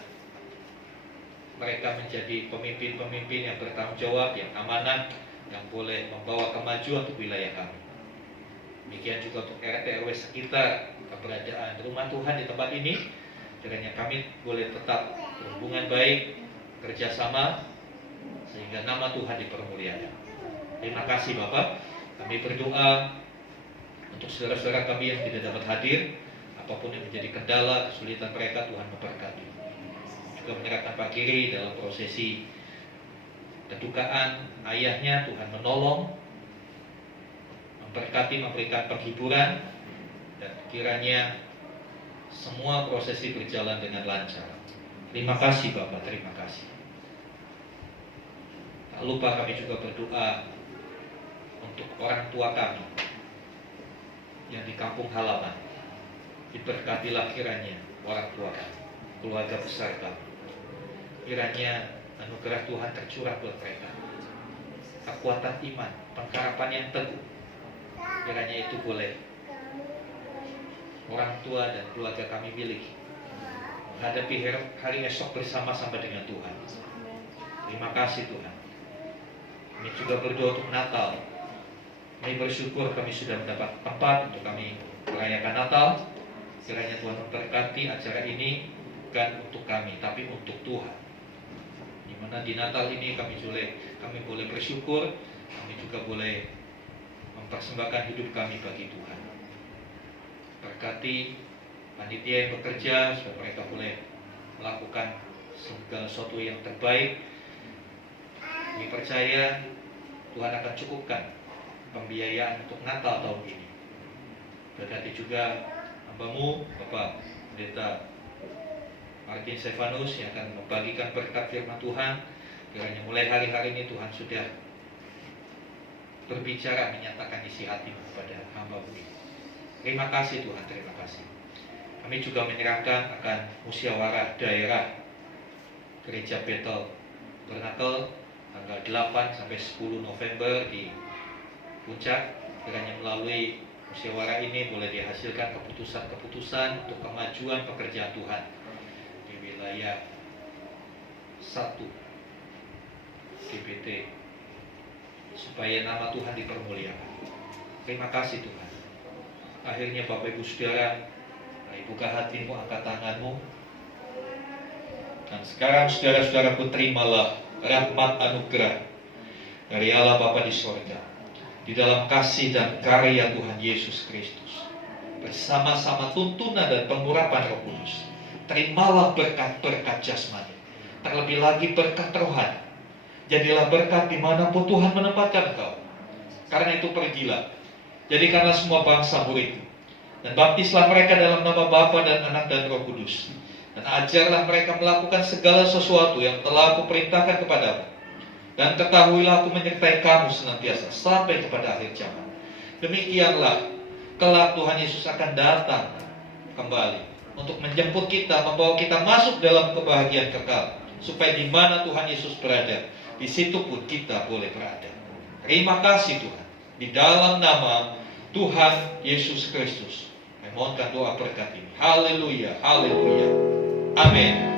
mereka menjadi pemimpin-pemimpin yang bertanggung jawab, yang amanah, yang boleh membawa kemajuan untuk wilayah kami. Demikian juga untuk RT RW sekitar keberadaan rumah Tuhan di tempat ini. Kiranya kami boleh tetap berhubungan baik, kerjasama, sehingga nama Tuhan dipermuliakan. Terima kasih Bapak. Kami berdoa untuk saudara-saudara kami yang tidak dapat hadir, apapun yang menjadi kendala, kesulitan mereka, Tuhan memberkati. Juga menyerahkan Pak Giri dalam prosesi kedukaan ayahnya, Tuhan menolong, memberkati, memberikan penghiburan, dan kiranya semua prosesi berjalan dengan lancar. Terima kasih Bapak, terima kasih. Tak lupa kami juga berdoa untuk orang tua kami yang di kampung halaman. Diberkatilah kiranya orang tua kami, keluarga besar kami. Kiranya anugerah Tuhan tercurah buat mereka. Kekuatan iman, pengharapan yang teguh, kiranya itu boleh orang tua dan keluarga kami miliki, menghadapi hari esok bersama-sama dengan Tuhan. Terima kasih Tuhan. Kami juga berdoa untuk Natal. Kami bersyukur kami sudah mendapat tempat untuk kami merayakan Natal. Kiranya Tuhan memberkati acara ini bukan untuk kami, tapi untuk Tuhan. Di mana di Natal ini kami boleh bersyukur, kami juga boleh mempersembahkan hidup kami bagi Tuhan. Berkati panitia yang bekerja supaya mereka boleh melakukan segala sesuatu yang terbaik. Kami percaya Tuhan akan cukupkan pembiayaan untuk Natal tahun ini. Berkati juga hamba-Mu, Bapak Pendeta Martin Stefanus yang akan membagikan berkat firman Tuhan. Kiranya mulai hari-hari ini Tuhan sudah berbicara, menyatakan isi hati-Mu kepada hamba-Mu ini. Terima kasih Tuhan, terima kasih. Kami juga menyerahkan akan musyawarah daerah Gereja Bethel Bernakel tanggal 8 sampai 10 November di Puncak. Kiranya melalui musyawarah ini boleh dihasilkan keputusan-keputusan untuk kemajuan pekerjaan Tuhan di wilayah 1 GBT, supaya nama Tuhan dipermuliakan. Terima kasih Tuhan. Akhirnya Bapak Ibu Saudara, mari buka hatimu, angkat tanganmu. Dan sekarang saudara-saudaraku, terimalah rahmat anugerah dari Allah Bapa di sorga, di dalam kasih dan karya Tuhan Yesus Kristus, bersama-sama tuntunan dan pengurapan Roh Kudus. Terimalah berkat-berkat jasmani, terlebih lagi berkat rohani. Jadilah berkat dimanapun Tuhan menempatkan engkau. Karena itu pergilah, jadikanlah semua bangsa muridmu, dan baptislah mereka dalam nama Bapa dan Anak dan Roh Kudus. Dan ajarlah mereka melakukan segala sesuatu yang telah aku perintahkan kepadamu. Dan ketahuilah aku menyertai kamu senantiasa sampai kepada akhir zaman. Demikianlah kelak Tuhan Yesus akan datang kembali untuk menjemput kita, membawa kita masuk dalam kebahagiaan kekal, supaya di mana Tuhan Yesus berada, di situ pun kita boleh berada. Terima kasih Tuhan. Di dalam nama Tuhan Yesus Kristus, memohonkan doa berkat ini. Haleluya, haleluya. Amin.